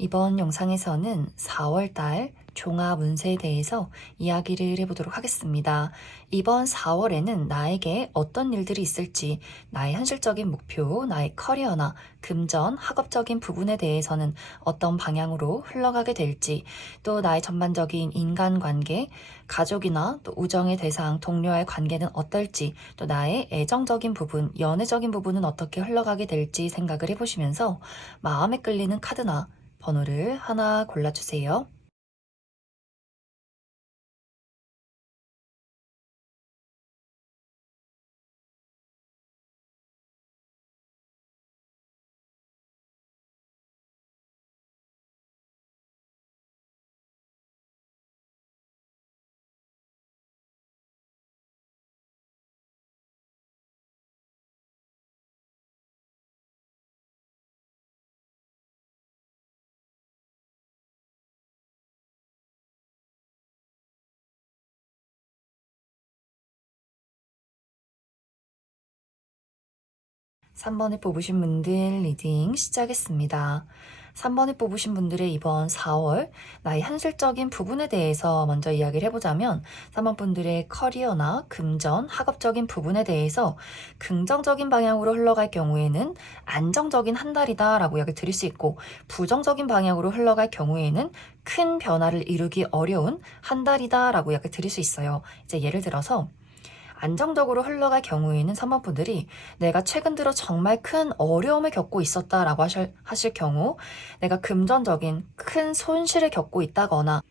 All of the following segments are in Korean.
이번 영상에서는 4월달 종합 운세에 대해서 이야기를 해보도록 하겠습니다. 이번 4월에는 나에게 어떤 일들이 있을지, 나의 현실적인 목표, 나의 커리어나 금전, 학업적인 부분에 대해서는 어떤 방향으로 흘러가게 될지, 또 나의 전반적인 인간관계, 가족이나 또 우정의 대상, 동료와의 관계는 어떨지, 또 나의 애정적인 부분, 연애적인 부분은 어떻게 흘러가게 될지 생각을 해보시면서 마음에 끌리는 카드나 번호를 하나 골라주세요. 3번에 뽑으신 분들 리딩 시작했습니다. 3번에 뽑으신 분들의 이번 4월 나의 현실적인 부분에 대해서 먼저 이야기를 해보자면 3번 분들의 커리어나 금전, 학업적인 부분에 대해서 긍정적인 방향으로 흘러갈 경우에는 안정적인 한 달이다 라고 이야기 드릴 수 있고, 부정적인 방향으로 흘러갈 경우에는 큰 변화를 이루기 어려운 한 달이다 라고 이야기 드릴 수 있어요. 이제 예를 들어서 안정적으로 흘러갈 경우에는 3번 분들이 내가 최근 들어 정말 큰 어려움을 겪고 있었다라고 하실 경우, 내가 금전적인 큰 손실을 겪고 있다거나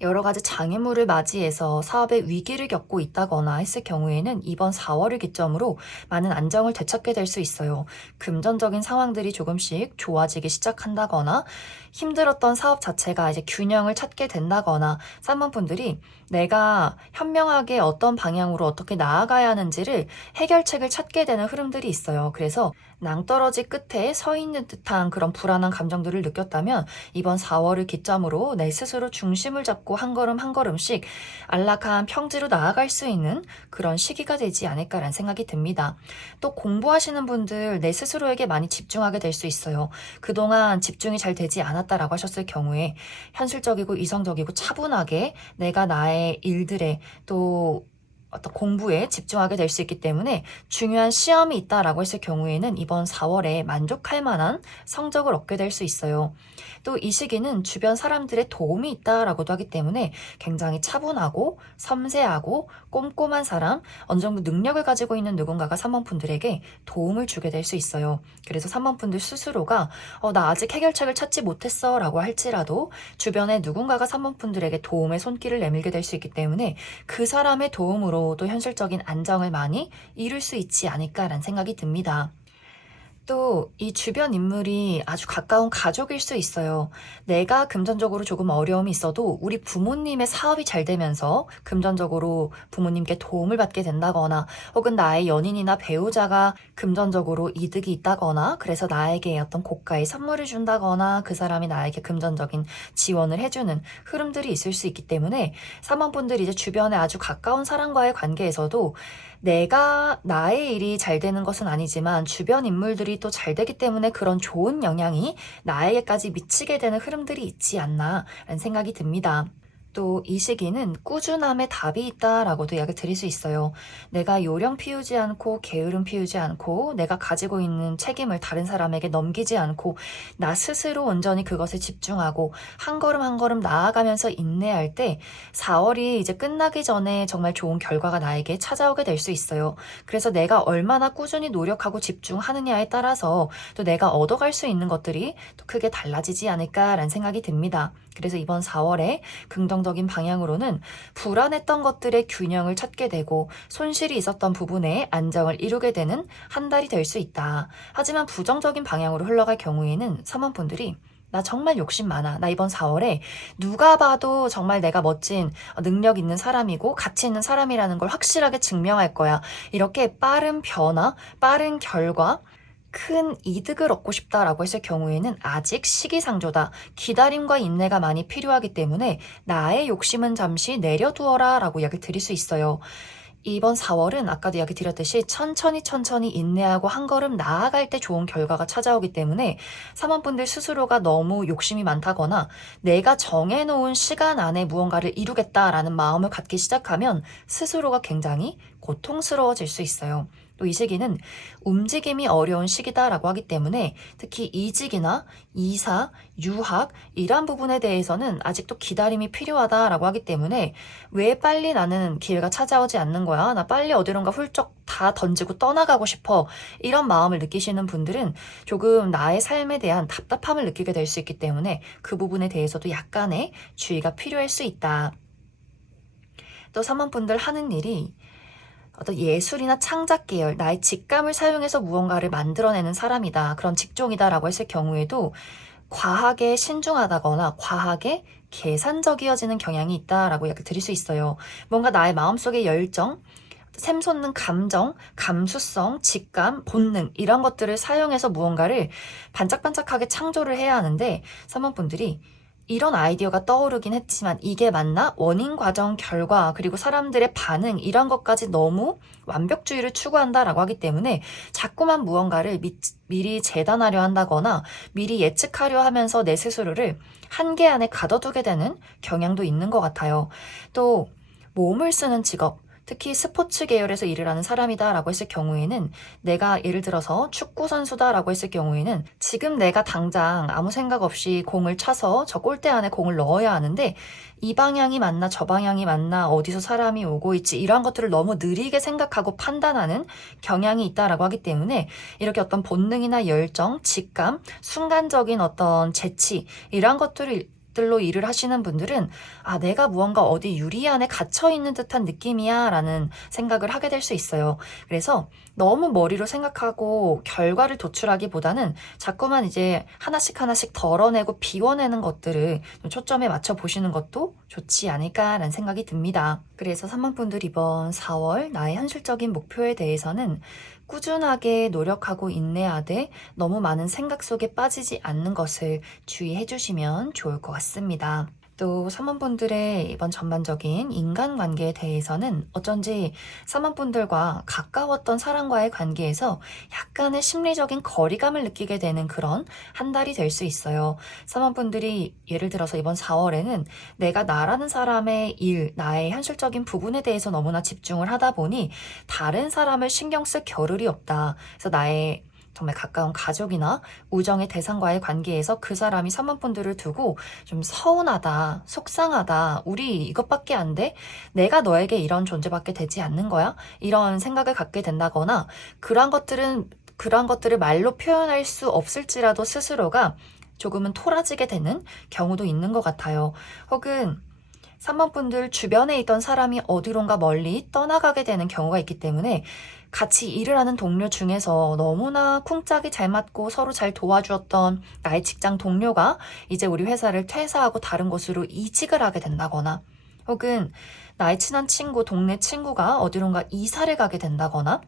여러 가지 장애물을 맞이해서 사업의 위기를 겪고 있다거나 했을 경우에는 이번 4월을 기점으로 많은 안정을 되찾게 될 수 있어요. 금전적인 상황들이 조금씩 좋아지기 시작한다거나 힘들었던 사업 자체가 이제 균형을 찾게 된다거나 3번 분들이 내가 현명하게 어떤 방향으로 어떻게 나아가야 하는지를 해결책을 찾게 되는 흐름들이 있어요. 그래서 낭떠러지 끝에 서 있는 듯한 그런 불안한 감정들을 느꼈다면 이번 4월을 기점으로 내 스스로 중심을 잡고 한 걸음 한 걸음씩 안락한 평지로 나아갈 수 있는 그런 시기가 되지 않을까라는 생각이 듭니다. 또 공부하시는 분들 내 스스로에게 많이 집중하게 될 수 있어요. 그동안 집중이 잘 되지 않았다라고 하셨을 경우에 현실적이고 이성적이고 차분하게 내가 나의 일들에 또 어떤 공부에 집중하게 될 수 있기 때문에 중요한 시험이 있다라고 했을 경우에는 이번 4월에 만족할 만한 성적을 얻게 될 수 있어요. 또 이 시기는 주변 사람들의 도움이 있다라고도 하기 때문에 굉장히 차분하고 섬세하고 꼼꼼한 사람, 어느 정도 능력을 가지고 있는 누군가가 3번 분들에게 도움을 주게 될 수 있어요. 그래서 3번 분들 스스로가 나 아직 해결책을 찾지 못했어 라고 할지라도 주변에 누군가가 3번 분들에게 도움의 손길을 내밀게 될 수 있기 때문에 그 사람의 도움으로도 현실적인 안정을 많이 이룰 수 있지 않을까라는 생각이 듭니다. 또 이 주변 인물이 아주 가까운 가족일 수 있어요. 내가 금전적으로 조금 어려움이 있어도 우리 부모님의 사업이 잘 되면서 금전적으로 부모님께 도움을 받게 된다거나, 혹은 나의 연인이나 배우자가 금전적으로 이득이 있다거나 그래서 나에게 어떤 고가의 선물을 준다거나 그 사람이 나에게 금전적인 지원을 해주는 흐름들이 있을 수 있기 때문에 3번분들이 이제 주변에 아주 가까운 사람과의 관계에서도 내가 나의 일이 잘 되는 것은 아니지만 주변 인물들이 또 잘 되기 때문에 그런 좋은 영향이 나에게까지 미치게 되는 흐름들이 있지 않나라는 생각이 듭니다. 또 이 시기는 꾸준함의 답이 있다라고도 이야기 드릴 수 있어요. 내가 요령 피우지 않고 게으름 피우지 않고 내가 가지고 있는 책임을 다른 사람에게 넘기지 않고 나 스스로 온전히 그것에 집중하고 한 걸음 한 걸음 나아가면서 인내할 때 4월이 이제 끝나기 전에 정말 좋은 결과가 나에게 찾아오게 될 수 있어요. 그래서 내가 얼마나 꾸준히 노력하고 집중하느냐에 따라서 또 내가 얻어갈 수 있는 것들이 또 크게 달라지지 않을까라는 생각이 듭니다. 그래서 이번 4월에 긍정적인 방향으로는 불안했던 것들의 균형을 찾게 되고 손실이 있었던 부분에 안정을 이루게 되는 한 달이 될 수 있다. 하지만 부정적인 방향으로 흘러갈 경우에는 3번분들이 나 정말 욕심 많아. 나 이번 4월에 누가 봐도 정말 내가 멋진 능력 있는 사람이고 가치 있는 사람이라는 걸 확실하게 증명할 거야. 이렇게 빠른 변화, 빠른 결과, 큰 이득을 얻고 싶다라고 했을 경우에는 아직 시기상조다. 기다림과 인내가 많이 필요하기 때문에 나의 욕심은 잠시 내려두어라 라고 이야기 드릴 수 있어요. 이번 4월은 아까도 이야기 드렸듯이 천천히 인내하고 한 걸음 나아갈 때 좋은 결과가 찾아오기 때문에 사모분들 스스로가 너무 욕심이 많다거나 내가 정해놓은 시간 안에 무언가를 이루겠다라는 마음을 갖기 시작하면 스스로가 굉장히 고통스러워질 수 있어요. 또 이 시기는 움직임이 어려운 시기다라고 하기 때문에 특히 이직이나 이사, 유학 이런 부분에 대해서는 아직도 기다림이 필요하다라고 하기 때문에 왜 빨리 나는 기회가 찾아오지 않는 거야? 나 빨리 어디론가 훌쩍 다 던지고 떠나가고 싶어. 이런 마음을 느끼시는 분들은 조금 나의 삶에 대한 답답함을 느끼게 될 수 있기 때문에 그 부분에 대해서도 약간의 주의가 필요할 수 있다. 또 사모분들 하는 일이 어떤 예술이나 창작 계열, 나의 직감을 사용해서 무언가를 만들어내는 사람이다. 그런 직종이다라고 했을 경우에도 과하게 신중하다거나 과하게 계산적이어지는 경향이 있다라고 이야기 드릴 수 있어요. 뭔가 나의 마음속의 열정, 샘솟는 감정, 감수성, 직감, 본능 이런 것들을 사용해서 무언가를 반짝반짝하게 창조를 해야 하는데 사모분들이 이런 아이디어가 떠오르긴 했지만 이게 맞나? 원인, 과정, 결과, 그리고 사람들의 반응 이런 것까지 너무 완벽주의를 추구한다라고 하기 때문에 자꾸만 무언가를 미리 재단하려 한다거나 미리 예측하려 하면서 내 스스로를 한계 안에 가둬두게 되는 경향도 있는 것 같아요. 또 몸을 쓰는 직업, 특히 스포츠 계열에서 일을 하는 사람이다라고 했을 경우에는 내가 예를 들어서 축구 선수다라고 했을 경우에는 지금 내가 당장 아무 생각 없이 공을 차서 저 골대 안에 공을 넣어야 하는데 이 방향이 맞나 저 방향이 맞나 어디서 사람이 오고 있지 이러한 것들을 너무 느리게 생각하고 판단하는 경향이 있다라고 하기 때문에 이렇게 어떤 본능이나 열정, 직감, 순간적인 어떤 재치 이러한 것들을 들로 일을 하시는 분들은 아 내가 무언가 어디 유리 안에 갇혀 있는 듯한 느낌이야 라는 생각을 하게 될 수 있어요. 그래서 너무 머리로 생각하고 결과를 도출하기보다는 자꾸만 이제 하나씩 덜어내고 비워내는 것들을 좀 초점에 맞춰 보시는 것도 좋지 않을까라는 생각이 듭니다. 그래서 3만분들 이번 4월 나의 현실적인 목표에 대해서는 꾸준하게 노력하고 인내하되 너무 많은 생각 속에 빠지지 않는 것을 주의해 주시면 좋을 것 같습니다. 또 사모분들의 이번 전반적인 인간관계에 대해서는 어쩐지 사모분들과 가까웠던 사람과의 관계에서 약간의 심리적인 거리감을 느끼게 되는 그런 한 달이 될 수 있어요. 사모분들이 예를 들어서 이번 4월에는 내가 나라는 사람의 일, 나의 현실적인 부분에 대해서 너무나 집중을 하다 보니 다른 사람을 신경 쓸 겨를이 없다. 그래서 나의 정말 가까운 가족이나 우정의 대상과의 관계에서 그 사람이 사모분들을 두고 좀 서운하다, 속상하다, 우리 이것밖에 안 돼? 내가 너에게 이런 존재밖에 되지 않는 거야? 이런 생각을 갖게 된다거나 그러한 것들을 말로 표현할 수 없을지라도 스스로가 조금은 토라지게 되는 경우도 있는 것 같아요. 혹은 3번분들 주변에 있던 사람이 어디론가 멀리 떠나가게 되는 경우가 있기 때문에 같이 일을 하는 동료 중에서 너무나 쿵짝이 잘 맞고 서로 잘 도와주었던 나의 직장 동료가 이제 우리 회사를 퇴사하고 다른 곳으로 이직을 하게 된다거나 혹은 나의 친한 친구, 동네 친구가 어디론가 이사를 가게 된다거나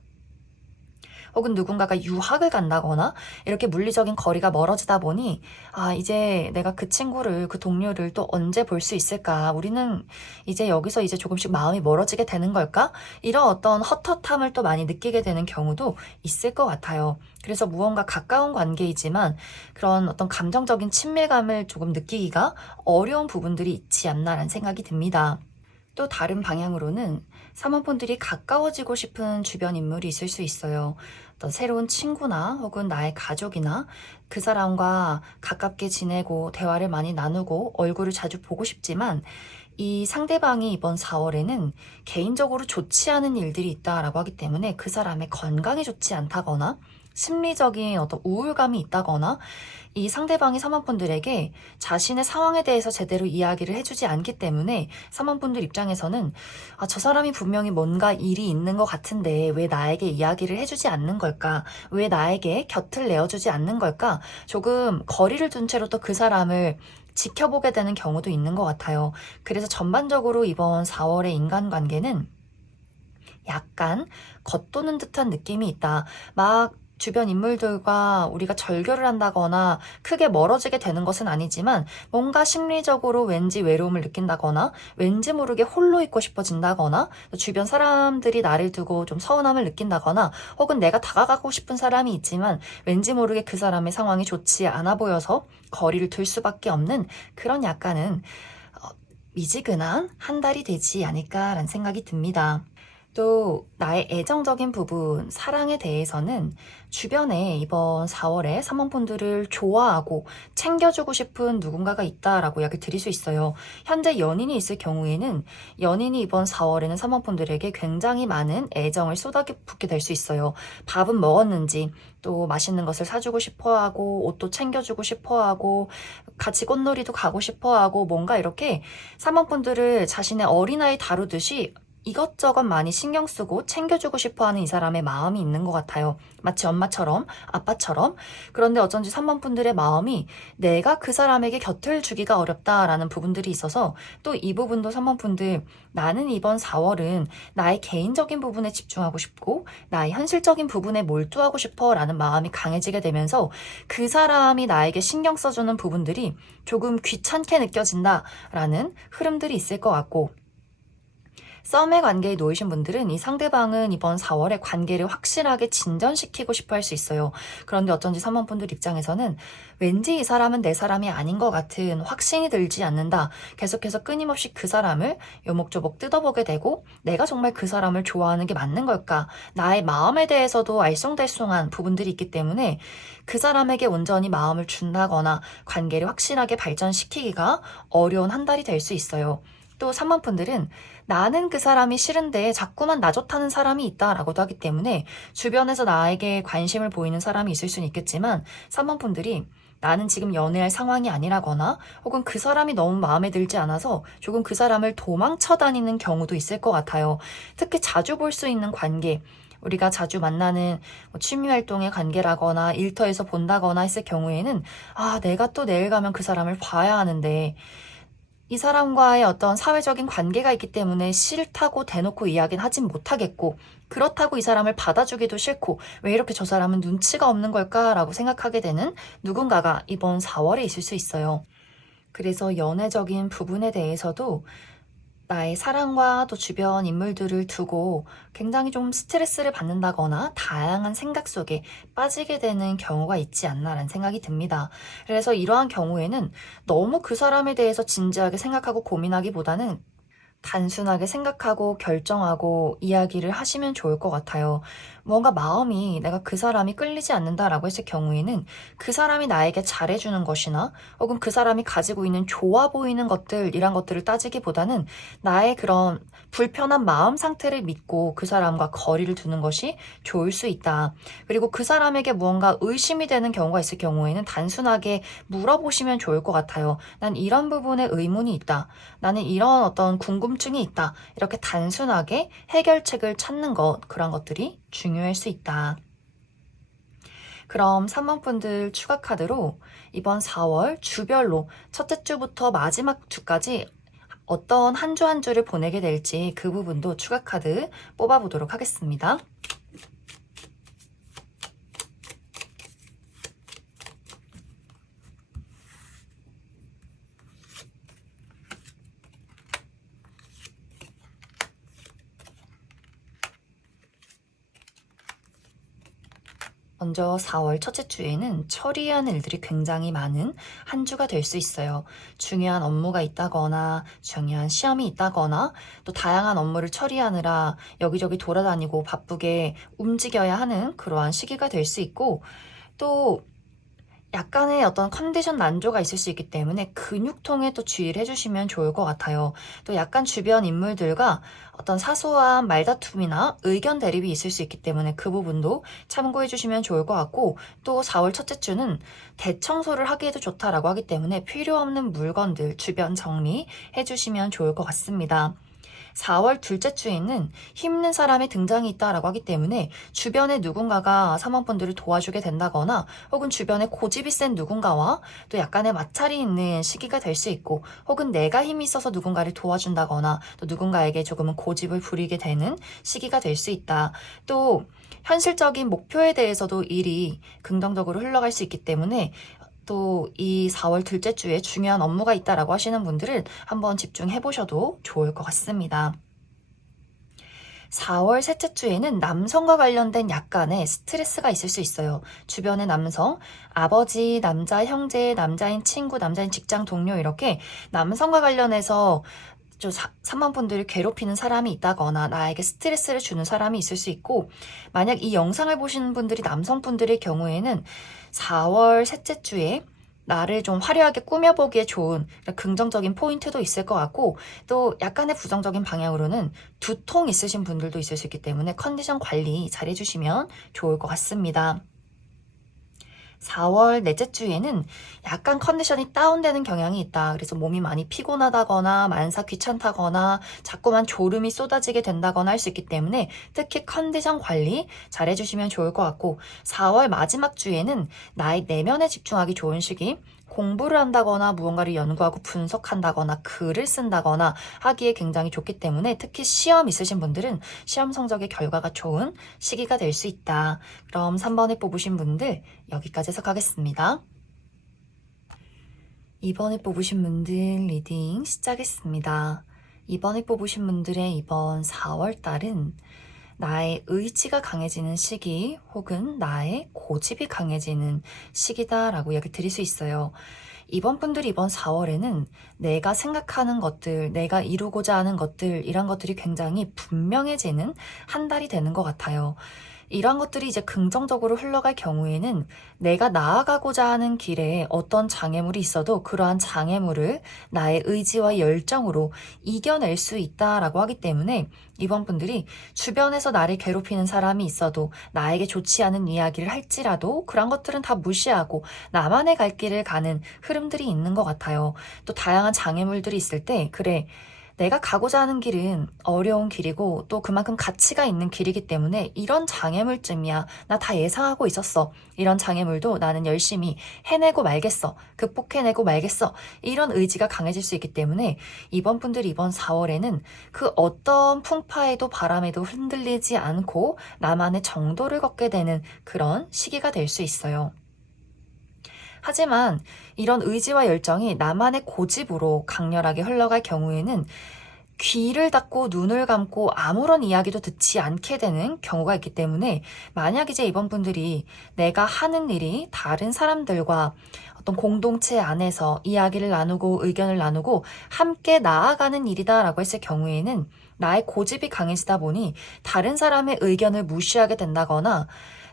혹은 누군가가 유학을 간다거나 이렇게 물리적인 거리가 멀어지다 보니 아 이제 내가 그 친구를 그 동료를 또 언제 볼 수 있을까 우리는 이제 여기서 이제 조금씩 마음이 멀어지게 되는 걸까 이런 어떤 헛헛함을 또 많이 느끼게 되는 경우도 있을 것 같아요. 그래서 무언가 가까운 관계이지만 그런 어떤 감정적인 친밀감을 조금 느끼기가 어려운 부분들이 있지 않나라는 생각이 듭니다. 또 다른 방향으로는 사모분들이 가까워지고 싶은 주변 인물이 있을 수 있어요. 어떤 새로운 친구나 혹은 나의 가족이나 그 사람과 가깝게 지내고 대화를 많이 나누고 얼굴을 자주 보고 싶지만 이 상대방이 이번 4월에는 개인적으로 좋지 않은 일들이 있다라고 하기 때문에 그 사람의 건강이 좋지 않다거나 심리적인 어떤 우울감이 있다거나 이 상대방이 사모분들에게 자신의 상황에 대해서 제대로 이야기를 해주지 않기 때문에 사모분들 입장에서는 아, 저 사람이 분명히 뭔가 일이 있는 것 같은데 왜 나에게 이야기를 해주지 않는 걸까? 왜 나에게 곁을 내어주지 않는 걸까? 조금 거리를 둔 채로 또 그 사람을 지켜보게 되는 경우도 있는 것 같아요. 그래서 전반적으로 이번 4월의 인간관계는 약간 겉도는 듯한 느낌이 있다. 막 주변 인물들과 우리가 절교를 한다거나 크게 멀어지게 되는 것은 아니지만 뭔가 심리적으로 왠지 외로움을 느낀다거나 왠지 모르게 홀로 있고 싶어진다거나 주변 사람들이 나를 두고 좀 서운함을 느낀다거나 혹은 내가 다가가고 싶은 사람이 있지만 왠지 모르게 그 사람의 상황이 좋지 않아 보여서 거리를 둘 수밖에 없는 그런 약간은 미지근한 한 달이 되지 않을까라는 생각이 듭니다. 또 나의 애정적인 부분, 사랑에 대해서는 주변에 이번 4월에 사모분들을 좋아하고 챙겨주고 싶은 누군가가 있다라고 이야기 드릴 수 있어요. 현재 연인이 있을 경우에는 연인이 이번 4월에는 사모분들에게 굉장히 많은 애정을 쏟아붓게 될 수 있어요. 밥은 먹었는지, 또 맛있는 것을 사주고 싶어하고, 옷도 챙겨주고 싶어하고, 같이 꽃놀이도 가고 싶어하고, 뭔가 이렇게 사모분들을 자신의 어린아이 다루듯이 이것저것 많이 신경 쓰고 챙겨주고 싶어 하는 이 사람의 마음이 있는 것 같아요. 마치 엄마처럼, 아빠처럼. 그런데 어쩐지 3번 분들의 마음이 내가 그 사람에게 곁을 주기가 어렵다라는 부분들이 있어서 또 이 부분도 3번 분들 나는 이번 4월은 나의 개인적인 부분에 집중하고 싶고 나의 현실적인 부분에 몰두하고 싶어 라는 마음이 강해지게 되면서 그 사람이 나에게 신경 써주는 부분들이 조금 귀찮게 느껴진다라는 흐름들이 있을 것 같고 썸의 관계에 놓이신 분들은 이 상대방은 이번 4월에 관계를 확실하게 진전시키고 싶어 할 수 있어요. 그런데 어쩐지 3번 분들 입장에서는 왠지 이 사람은 내 사람이 아닌 것 같은 확신이 들지 않는다. 계속해서 끊임없이 그 사람을 요목조목 뜯어보게 되고 내가 정말 그 사람을 좋아하는 게 맞는 걸까? 나의 마음에 대해서도 알쏭달쏭한 부분들이 있기 때문에 그 사람에게 온전히 마음을 준다거나 관계를 확실하게 발전시키기가 어려운 한 달이 될 수 있어요. 또 3번 분들은 나는 그 사람이 싫은데 자꾸만 나 좋다는 사람이 있다라고도 하기 때문에 주변에서 나에게 관심을 보이는 사람이 있을 수는 있겠지만 3번 분들이 나는 지금 연애할 상황이 아니라거나 혹은 그 사람이 너무 마음에 들지 않아서 조금 그 사람을 도망쳐 다니는 경우도 있을 것 같아요. 특히 자주 볼 수 있는 관계, 우리가 자주 만나는 취미활동의 관계라거나 일터에서 본다거나 했을 경우에는 내가 또 내일 가면 그 사람을 봐야 하는데 이 사람과의 어떤 사회적인 관계가 있기 때문에 싫다고 대놓고 이야기는 하진 못하겠고 그렇다고 이 사람을 받아주기도 싫고 왜 이렇게 저 사람은 눈치가 없는 걸까라고 생각하게 되는 누군가가 이번 4월에 있을 수 있어요. 그래서 연애적인 부분에 대해서도 나의 사랑과 또 주변 인물들을 두고 굉장히 좀 스트레스를 받는다거나 다양한 생각 속에 빠지게 되는 경우가 있지 않나라는 생각이 듭니다. 그래서 이러한 경우에는 너무 그 사람에 대해서 진지하게 생각하고 고민하기보다는 단순하게 생각하고 결정하고 이야기를 하시면 좋을 것 같아요. 뭔가 마음이 내가 그 사람이 끌리지 않는다라고 했을 경우에는 그 사람이 나에게 잘해주는 것이나 혹은 그 사람이 가지고 있는 좋아 보이는 것들 이란 것들을 따지기보다는 나의 그런 불편한 마음 상태를 믿고 그 사람과 거리를 두는 것이 좋을 수 있다. 그리고 그 사람에게 무언가 의심이 되는 경우가 있을 경우에는 단순하게 물어보시면 좋을 것 같아요. 난 이런 부분에 의문이 있다. 나는 이런 어떤 궁금증이 있다. 이렇게 단순하게 해결책을 찾는 것, 그런 것들이 중요할 수 있다. 그럼 3번 분들 추가 카드로 이번 4월 주별로 첫째 주부터 마지막 주까지 어떤 한 주 한 주를 보내게 될지 그 부분도 추가 카드 뽑아보도록 하겠습니다. 먼저 4월 첫째 주에는 처리해야 하는 일들이 굉장히 많은 한 주가 될 수 있어요. 중요한 업무가 있다거나 중요한 시험이 있다거나 또 다양한 업무를 처리하느라 여기저기 돌아다니고 바쁘게 움직여야 하는 그러한 시기가 될 수 있고 또 약간의 어떤 컨디션 난조가 있을 수 있기 때문에 근육통에 또 주의를 해주시면 좋을 것 같아요. 또 약간 주변 인물들과 어떤 사소한 말다툼이나 의견 대립이 있을 수 있기 때문에 그 부분도 참고해 주시면 좋을 것 같고 또 4월 첫째 주는 대청소를 하기에도 좋다라고 하기 때문에 필요 없는 물건들 주변 정리해 주시면 좋을 것 같습니다. 4월 둘째 주에는 힘있는 사람의 등장이 있다라고 하기 때문에 주변에 누군가가 사모분들을 도와주게 된다거나 혹은 주변에 고집이 센 누군가와 또 약간의 마찰이 있는 시기가 될 수 있고, 혹은 내가 힘이 있어서 누군가를 도와준다거나 또 누군가에게 조금은 고집을 부리게 되는 시기가 될 수 있다. 또 현실적인 목표에 대해서도 일이 긍정적으로 흘러갈 수 있기 때문에 또 이 4월 둘째 주에 중요한 업무가 있다라고 하시는 분들은 한번 집중해 보셔도 좋을 것 같습니다. 4월 셋째 주에는 남성과 관련된 약간의 스트레스가 있을 수 있어요. 주변의 남성, 아버지, 남자 형제, 남자인 친구, 남자인 직장 동료, 이렇게 남성과 관련해서 좀 사모분들을 괴롭히는 사람이 있다거나 나에게 스트레스를 주는 사람이 있을 수 있고, 만약 이 영상을 보시는 분들이 남성분들의 경우에는 4월 셋째 주에 나를 좀 화려하게 꾸며보기에 좋은 긍정적인 포인트도 있을 것 같고, 또 약간의 부정적인 방향으로는 두통 있으신 분들도 있을 수 있기 때문에 컨디션 관리 잘 해주시면 좋을 것 같습니다. 4월 넷째 주에는 약간 컨디션이 다운되는 경향이 있다. 그래서 몸이 많이 피곤하다거나 만사 귀찮다거나 자꾸만 졸음이 쏟아지게 된다거나 할 수 있기 때문에 특히 컨디션 관리 잘 해주시면 좋을 것 같고, 4월 마지막 주에는 나의 내면에 집중하기 좋은 시기, 공부를 한다거나 무언가를 연구하고 분석한다거나 글을 쓴다거나 하기에 굉장히 좋기 때문에 특히 시험 있으신 분들은 시험 성적의 결과가 좋은 시기가 될 수 있다. 그럼 3번에 뽑으신 분들 여기까지 해석하겠습니다. 2번에 뽑으신 분들 리딩 시작했습니다. 2번에 뽑으신 분들의 이번 4월 달은 나의 의지가 강해지는 시기 혹은 나의 고집이 강해지는 시기다라고 이야기 드릴 수 있어요. 이번 분들이 이번 4월에는 내가 생각하는 것들, 내가 이루고자 하는 것들, 이런 것들이 굉장히 분명해지는 한 달이 되는 것 같아요. 이런 것들이 이제 긍정적으로 흘러갈 경우에는 내가 나아가고자 하는 길에 어떤 장애물이 있어도 그러한 장애물을 나의 의지와 열정으로 이겨낼 수 있다라고 하기 때문에 이번 분들이 주변에서 나를 괴롭히는 사람이 있어도 나에게 좋지 않은 이야기를 할지라도 그런 것들은 다 무시하고 나만의 갈 길을 가는 흐름들이 있는 것 같아요. 또 다양한 장애물들이 있을 때 그래, 내가 가고자 하는 길은 어려운 길이고 또 그만큼 가치가 있는 길이기 때문에 이런 장애물쯤이야. 나 다 예상하고 있었어. 이런 장애물도 나는 열심히 해내고 말겠어. 극복해내고 말겠어. 이런 의지가 강해질 수 있기 때문에 이번 분들이 이번 4월에는 그 어떤 풍파에도 바람에도 흔들리지 않고 나만의 정도를 걷게 되는 그런 시기가 될 수 있어요. 하지만 이런 의지와 열정이 나만의 고집으로 강렬하게 흘러갈 경우에는 귀를 닫고 눈을 감고 아무런 이야기도 듣지 않게 되는 경우가 있기 때문에, 만약 이제 이번 분들이 내가 하는 일이 다른 사람들과 어떤 공동체 안에서 이야기를 나누고 의견을 나누고 함께 나아가는 일이다라고 했을 경우에는 나의 고집이 강해지다 보니 다른 사람의 의견을 무시하게 된다거나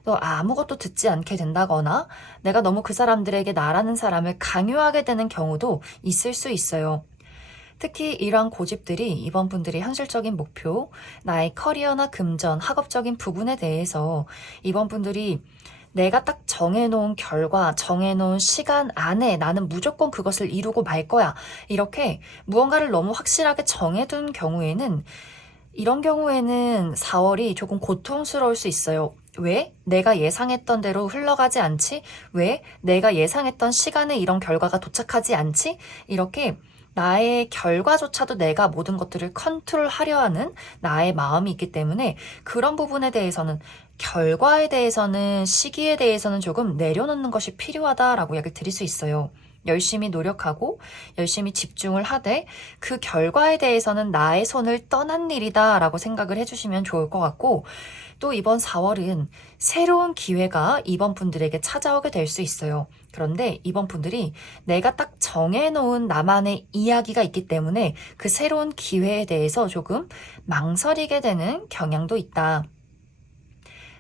또 아무것도 듣지 않게 된다거나 내가 너무 그 사람들에게 나라는 사람을 강요하게 되는 경우도 있을 수 있어요. 특히 이러한 고집들이 이번 분들의 현실적인 목표, 나의 커리어나 금전, 학업적인 부분에 대해서 이번 분들이 내가 딱 정해놓은 결과, 정해놓은 시간 안에 나는 무조건 그것을 이루고 말 거야. 이렇게 무언가를 너무 확실하게 정해둔 경우에는, 이런 경우에는 4월이 조금 고통스러울 수 있어요. 왜? 내가 예상했던 대로 흘러가지 않지? 왜? 내가 예상했던 시간에 이런 결과가 도착하지 않지? 이렇게 나의 결과조차도 내가 모든 것들을 컨트롤하려 하는 나의 마음이 있기 때문에 그런 부분에 대해서는, 결과에 대해서는, 시기에 대해서는 조금 내려놓는 것이 필요하다라고 이야기를 드릴 수 있어요. 열심히 노력하고 열심히 집중을 하되 그 결과에 대해서는 나의 손을 떠난 일이다라고 생각을 해주시면 좋을 것 같고, 또 이번 4월은 새로운 기회가 이번 분들에게 찾아오게 될 수 있어요. 그런데 이번 분들이 내가 딱 정해놓은 나만의 이야기가 있기 때문에 그 새로운 기회에 대해서 조금 망설이게 되는 경향도 있다.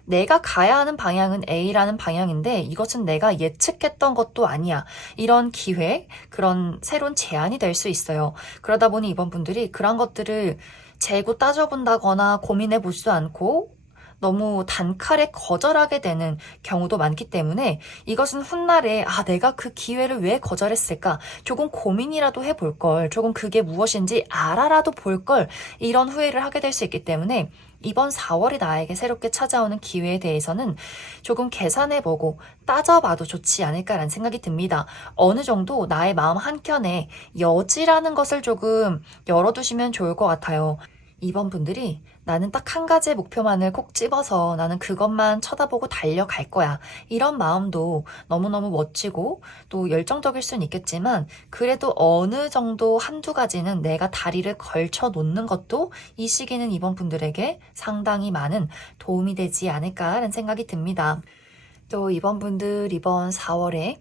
내가 가야 하는 방향은 A라는 방향인데 이것은 내가 예측했던 것도 아니야. 이런 기회, 그런 새로운 제안이 될 수 있어요. 그러다 보니 이번 분들이 그런 것들을 재고 따져본다거나 고민해 보지도 않고 너무 단칼에 거절하게 되는 경우도 많기 때문에 이것은 훗날에 내가 그 기회를 왜 거절했을까? 조금 고민이라도 해볼 걸, 조금 그게 무엇인지 알아라도 볼 걸, 이런 후회를 하게 될 수 있기 때문에 이번 4월이 나에게 새롭게 찾아오는 기회에 대해서는 조금 계산해보고 따져봐도 좋지 않을까라는 생각이 듭니다. 어느 정도 나의 마음 한켠에 여지라는 것을 조금 열어두시면 좋을 것 같아요. 이번 분들이 나는 딱 한 가지의 목표만을 콕 집어서 나는 그것만 쳐다보고 달려갈 거야. 이런 마음도 너무너무 멋지고 또 열정적일 수는 있겠지만 그래도 어느 정도 한두 가지는 내가 다리를 걸쳐 놓는 것도 이 시기는 이번 분들에게 상당히 많은 도움이 되지 않을까라는 생각이 듭니다. 또 이번 분들 이번 4월에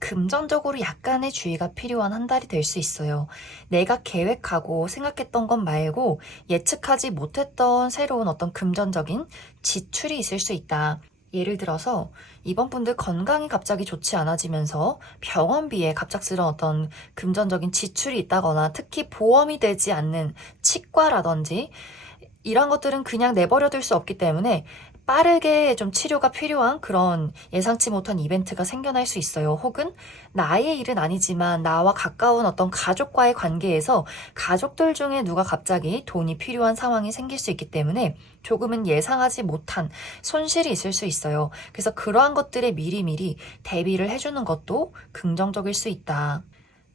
금전적으로 약간의 주의가 필요한 한 달이 될 수 있어요. 내가 계획하고 생각했던 것 말고 예측하지 못했던 새로운 어떤 금전적인 지출이 있을 수 있다. 예를 들어서 이번 분들 건강이 갑자기 좋지 않아지면서 병원비에 갑작스러운 어떤 금전적인 지출이 있다거나 특히 보험이 되지 않는 치과라든지 이런 것들은 그냥 내버려둘 수 없기 때문에 빠르게 좀 치료가 필요한 그런 예상치 못한 이벤트가 생겨날 수 있어요. 혹은 나의 일은 아니지만 나와 가까운 어떤 가족과의 관계에서 가족들 중에 누가 갑자기 돈이 필요한 상황이 생길 수 있기 때문에 조금은 예상하지 못한 손실이 있을 수 있어요. 그래서 그러한 것들에 미리미리 대비를 해주는 것도 긍정적일 수 있다.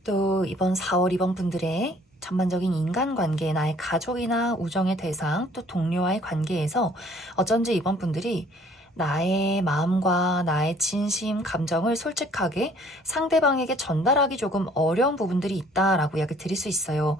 또 이번 4월 이번 분들의 전반적인 인간관계, 나의 가족이나 우정의 대상, 또 동료와의 관계에서 어쩐지 이번 분들이 나의 마음과 나의 진심, 감정을 솔직하게 상대방에게 전달하기 조금 어려운 부분들이 있다라고 이야기 드릴 수 있어요.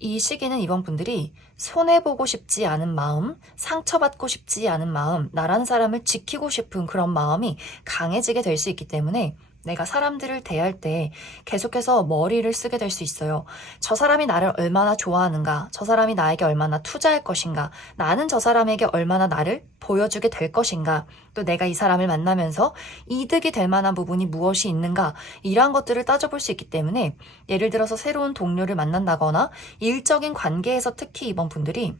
이 시기는 이번 분들이 손해보고 싶지 않은 마음, 상처받고 싶지 않은 마음, 나라는 사람을 지키고 싶은 그런 마음이 강해지게 될 수 있기 때문에 내가 사람들을 대할 때 계속해서 머리를 쓰게 될 수 있어요. 저 사람이 나를 얼마나 좋아하는가, 저 사람이 나에게 얼마나 투자할 것인가, 나는 저 사람에게 얼마나 나를 보여주게 될 것인가, 또 내가 이 사람을 만나면서 이득이 될 만한 부분이 무엇이 있는가, 이러한 것들을 따져볼 수 있기 때문에 예를 들어서 새로운 동료를 만난다거나 일적인 관계에서 특히 이번 분들이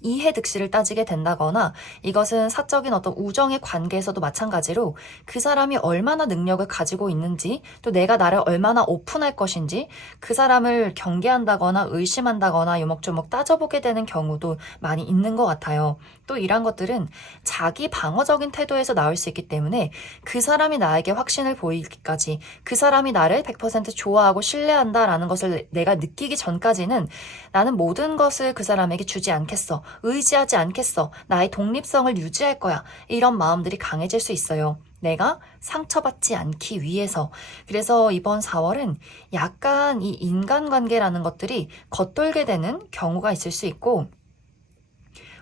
이해득실을 따지게 된다거나 이것은 사적인 어떤 우정의 관계에서도 마찬가지로 그 사람이 얼마나 능력을 가지고 있는지 또 내가 나를 얼마나 오픈할 것인지 그 사람을 경계한다거나 의심한다거나 요목조목 따져보게 되는 경우도 많이 있는 것 같아요. 또 이런 것들은 자기 방어적인 태도에서 나올 수 있기 때문에 그 사람이 나에게 확신을 보이기까지 그 사람이 나를 100% 좋아하고 신뢰한다라는 것을 내가 느끼기 전까지는 나는 모든 것을 그 사람에게 주지 않겠어. 의지하지 않겠어. 나의 독립성을 유지할 거야. 이런 마음들이 강해질 수 있어요. 내가 상처받지 않기 위해서. 그래서 이번 4월은 약간 이 인간관계라는 것들이 겉돌게 되는 경우가 있을 수 있고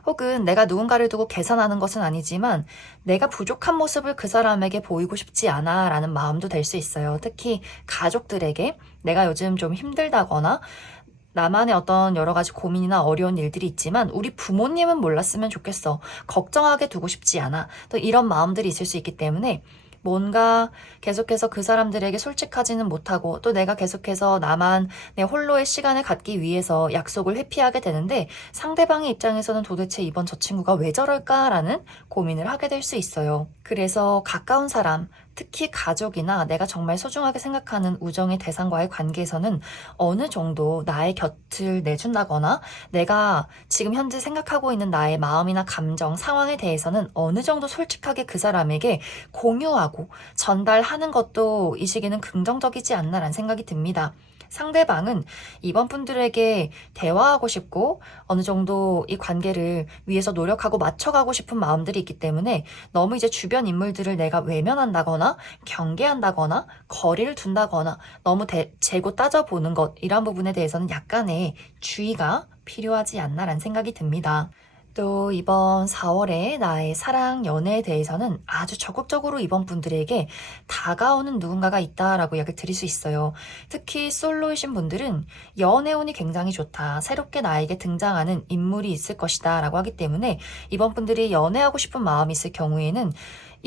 혹은 내가 누군가를 두고 계산하는 것은 아니지만 내가 부족한 모습을 그 사람에게 보이고 싶지 않아 라는 마음도 될 수 있어요. 특히 가족들에게 내가 요즘 좀 힘들다거나 나만의 어떤 여러 가지 고민이나 어려운 일들이 있지만 우리 부모님은 몰랐으면 좋겠어. 걱정하게 두고 싶지 않아. 또 이런 마음들이 있을 수 있기 때문에 뭔가 계속해서 그 사람들에게 솔직하지는 못하고 또 내가 계속해서 나만 내 홀로의 시간을 갖기 위해서 약속을 회피하게 되는데 상대방의 입장에서는 도대체 이번 저 친구가 왜 저럴까라는 고민을 하게 될 수 있어요. 그래서 가까운 사람, 특히 가족이나 내가 정말 소중하게 생각하는 우정의 대상과의 관계에서는 어느 정도 나의 곁을 내준다거나 내가 지금 현재 생각하고 있는 나의 마음이나 감정, 상황에 대해서는 어느 정도 솔직하게 그 사람에게 공유하고 전달하는 것도 이 시기는 긍정적이지 않나라는 생각이 듭니다. 상대방은 이번 분들에게 대화하고 싶고 어느 정도 이 관계를 위해서 노력하고 맞춰가고 싶은 마음들이 있기 때문에 너무 이제 주변 인물들을 내가 외면한다거나 경계한다거나 거리를 둔다거나 너무 재고 따져보는 것 이런 부분에 대해서는 약간의 주의가 필요하지 않나라는 생각이 듭니다. 또 이번 4월에 나의 사랑, 연애에 대해서는 아주 적극적으로 이번 분들에게 다가오는 누군가가 있다라고 이야기를 드릴 수 있어요. 특히 솔로이신 분들은 연애운이 굉장히 좋다. 새롭게 나에게 등장하는 인물이 있을 것이다 라고 하기 때문에 이번 분들이 연애하고 싶은 마음이 있을 경우에는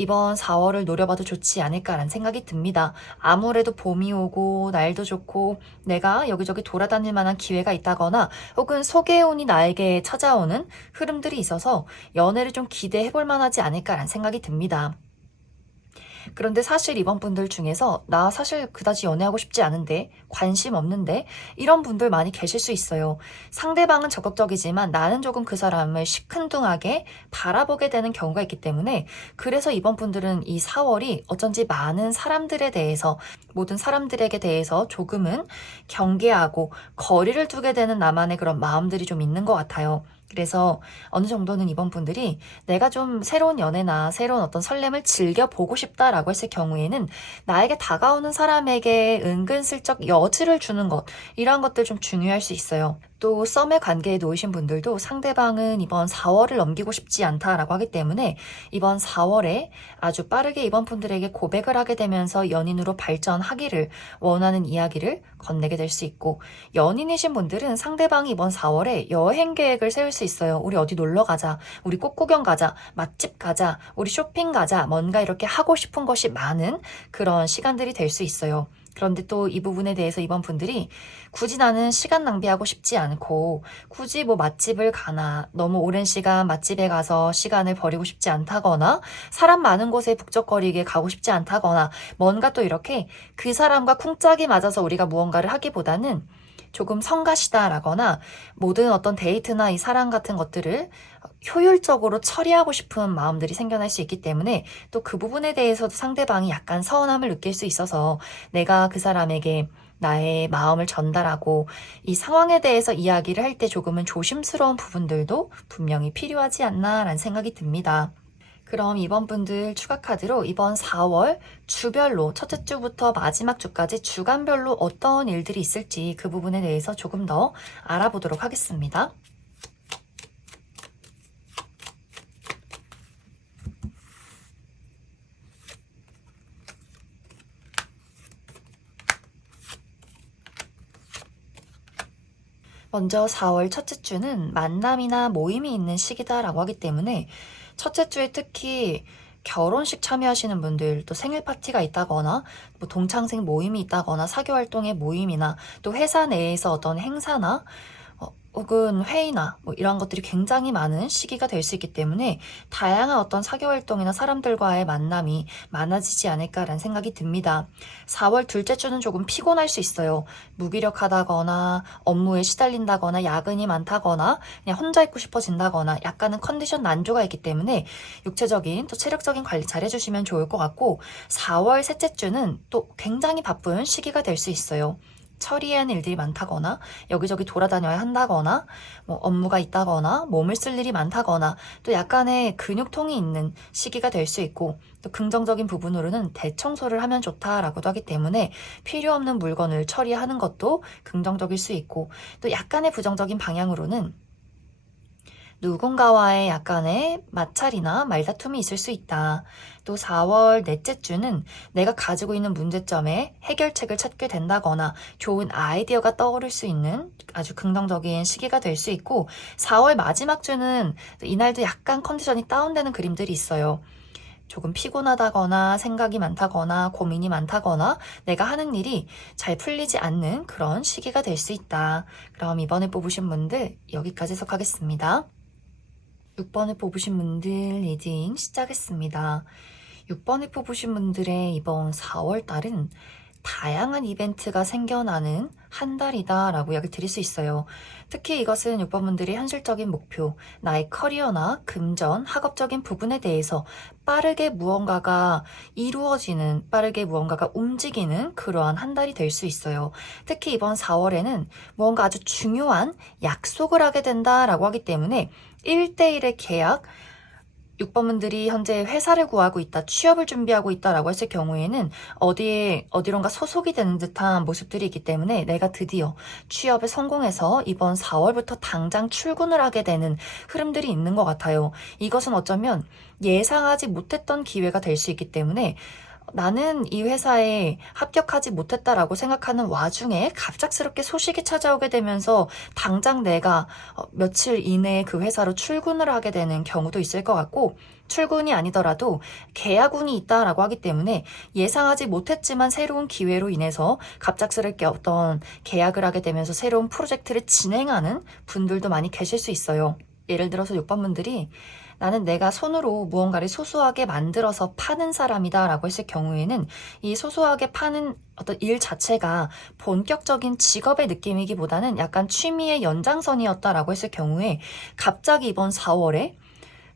이번 4월을 노려봐도 좋지 않을까라는 생각이 듭니다. 아무래도 봄이 오고 날도 좋고 내가 여기저기 돌아다닐 만한 기회가 있다거나 혹은 소개운이 나에게 찾아오는 흐름들이 있어서 연애를 좀 기대해 볼 만하지 않을까라는 생각이 듭니다. 그런데 사실 이번 분들 중에서 나 사실 그다지 연애하고 싶지 않은데, 관심 없는데, 이런 분들 많이 계실 수 있어요. 상대방은 적극적이지만 나는 조금 그 사람을 시큰둥하게 바라보게 되는 경우가 있기 때문에, 그래서 이번 분들은 이 4월이 어쩐지 많은 사람들에 대해서, 모든 사람들에게 대해서 조금은 경계하고 거리를 두게 되는 나만의 그런 마음들이 좀 있는 것 같아요. 그래서 어느 정도는 이번 분들이 내가 좀 새로운 연애나 새로운 어떤 설렘을 즐겨보고 싶다라고 했을 경우에는 나에게 다가오는 사람에게 은근슬쩍 여지를 주는 것, 이러한 것들 좀 중요할 수 있어요. 또 썸의 관계에 놓이신 분들도 상대방은 이번 4월을 넘기고 싶지 않다라고 하기 때문에 이번 4월에 아주 빠르게 이번 분들에게 고백을 하게 되면서 연인으로 발전하기를 원하는 이야기를 건네게 될 수 있고, 연인이신 분들은 상대방이 이번 4월에 여행 계획을 세울 수 있어요. 우리 어디 놀러 가자, 우리 꽃구경 가자, 맛집 가자, 우리 쇼핑 가자, 뭔가 이렇게 하고 싶은 것이 많은 그런 시간들이 될 수 있어요. 그런데 또 이 부분에 대해서 이번 분들이 굳이 나는 시간 낭비하고 싶지 않고 굳이 뭐 맛집을 가나, 너무 오랜 시간 맛집에 가서 시간을 버리고 싶지 않다거나 사람 많은 곳에 북적거리게 가고 싶지 않다거나, 뭔가 또 이렇게 그 사람과 쿵짝이 맞아서 우리가 무언가를 하기보다는 조금 성가시다라거나 모든 어떤 데이트나 이 사랑 같은 것들을 효율적으로 처리하고 싶은 마음들이 생겨날 수 있기 때문에 또 그 부분에 대해서도 상대방이 약간 서운함을 느낄 수 있어서 내가 그 사람에게 나의 마음을 전달하고 이 상황에 대해서 이야기를 할 때 조금은 조심스러운 부분들도 분명히 필요하지 않나라는 생각이 듭니다. 그럼 이번 분들 추가 카드로 이번 4월 주별로 첫째 주부터 마지막 주까지 주간별로 어떤 일들이 있을지 그 부분에 대해서 조금 더 알아보도록 하겠습니다. 먼저 4월 첫째 주는 만남이나 모임이 있는 시기다라고 하기 때문에 첫째 주에 특히 결혼식 참여하시는 분들, 또 생일 파티가 있다거나 뭐 동창생 모임이 있다거나 사교 활동의 모임이나 또 회사 내에서 어떤 행사나 혹은 회의나 뭐 이런 것들이 굉장히 많은 시기가 될 수 있기 때문에 다양한 어떤 사교 활동이나 사람들과의 만남이 많아지지 않을까라는 생각이 듭니다. 4월 둘째 주는 조금 피곤할 수 있어요. 무기력하다거나 업무에 시달린다거나 야근이 많다거나 그냥 혼자 있고 싶어진다거나 약간은 컨디션 난조가 있기 때문에 육체적인 또 체력적인 관리 잘 해주시면 좋을 것 같고, 4월 셋째 주는 또 굉장히 바쁜 시기가 될 수 있어요. 처리해야 하는 일들이 많다거나 여기저기 돌아다녀야 한다거나 뭐 업무가 있다거나 몸을 쓸 일이 많다거나 또 약간의 근육통이 있는 시기가 될 수 있고, 또 긍정적인 부분으로는 대청소를 하면 좋다라고도 하기 때문에 필요 없는 물건을 처리하는 것도 긍정적일 수 있고, 또 약간의 부정적인 방향으로는 누군가와의 약간의 마찰이나 말다툼이 있을 수 있다. 또 4월 넷째 주는 내가 가지고 있는 문제점에 해결책을 찾게 된다거나 좋은 아이디어가 떠오를 수 있는 아주 긍정적인 시기가 될 수 있고, 4월 마지막 주는 이날도 약간 컨디션이 다운되는 그림들이 있어요. 조금 피곤하다거나 생각이 많다거나 고민이 많다거나 내가 하는 일이 잘 풀리지 않는 그런 시기가 될 수 있다. 그럼 이번에 뽑으신 분들 여기까지 해석하겠습니다. 6번을 뽑으신 분들 리딩 시작했습니다. 6번을 뽑으신 분들의 이번 4월달은 다양한 이벤트가 생겨나는 한 달이다 라고 이야기 드릴 수 있어요. 특히 이것은 6번 분들의 현실적인 목표, 나의 커리어나 금전, 학업적인 부분에 대해서 빠르게 무언가가 이루어지는, 빠르게 무언가가 움직이는 그러한 한 달이 될 수 있어요. 특히 이번 4월에는 무언가 아주 중요한 약속을 하게 된다라고 하기 때문에 1대1의 계약, 6번 분들이 현재 회사를 구하고 있다, 취업을 준비하고 있다라고 했을 경우에는 어디론가 소속이 되는 듯한 모습들이 있기 때문에 내가 드디어 취업에 성공해서 이번 4월부터 당장 출근을 하게 되는 흐름들이 있는 것 같아요. 이것은 어쩌면 예상하지 못했던 기회가 될 수 있기 때문에 나는 이 회사에 합격하지 못했다라고 생각하는 와중에 갑작스럽게 소식이 찾아오게 되면서 당장 내가 며칠 이내에 그 회사로 출근을 하게 되는 경우도 있을 것 같고, 출근이 아니더라도 계약운이 있다라고 하기 때문에 예상하지 못했지만 새로운 기회로 인해서 갑작스럽게 어떤 계약을 하게 되면서 새로운 프로젝트를 진행하는 분들도 많이 계실 수 있어요. 예를 들어서 6번 분들이 나는 내가 손으로 무언가를 소소하게 만들어서 파는 사람이다 라고 했을 경우에는 이 소소하게 파는 어떤 일 자체가 본격적인 직업의 느낌이기보다는 약간 취미의 연장선이었다라고 했을 경우에 갑자기 이번 4월에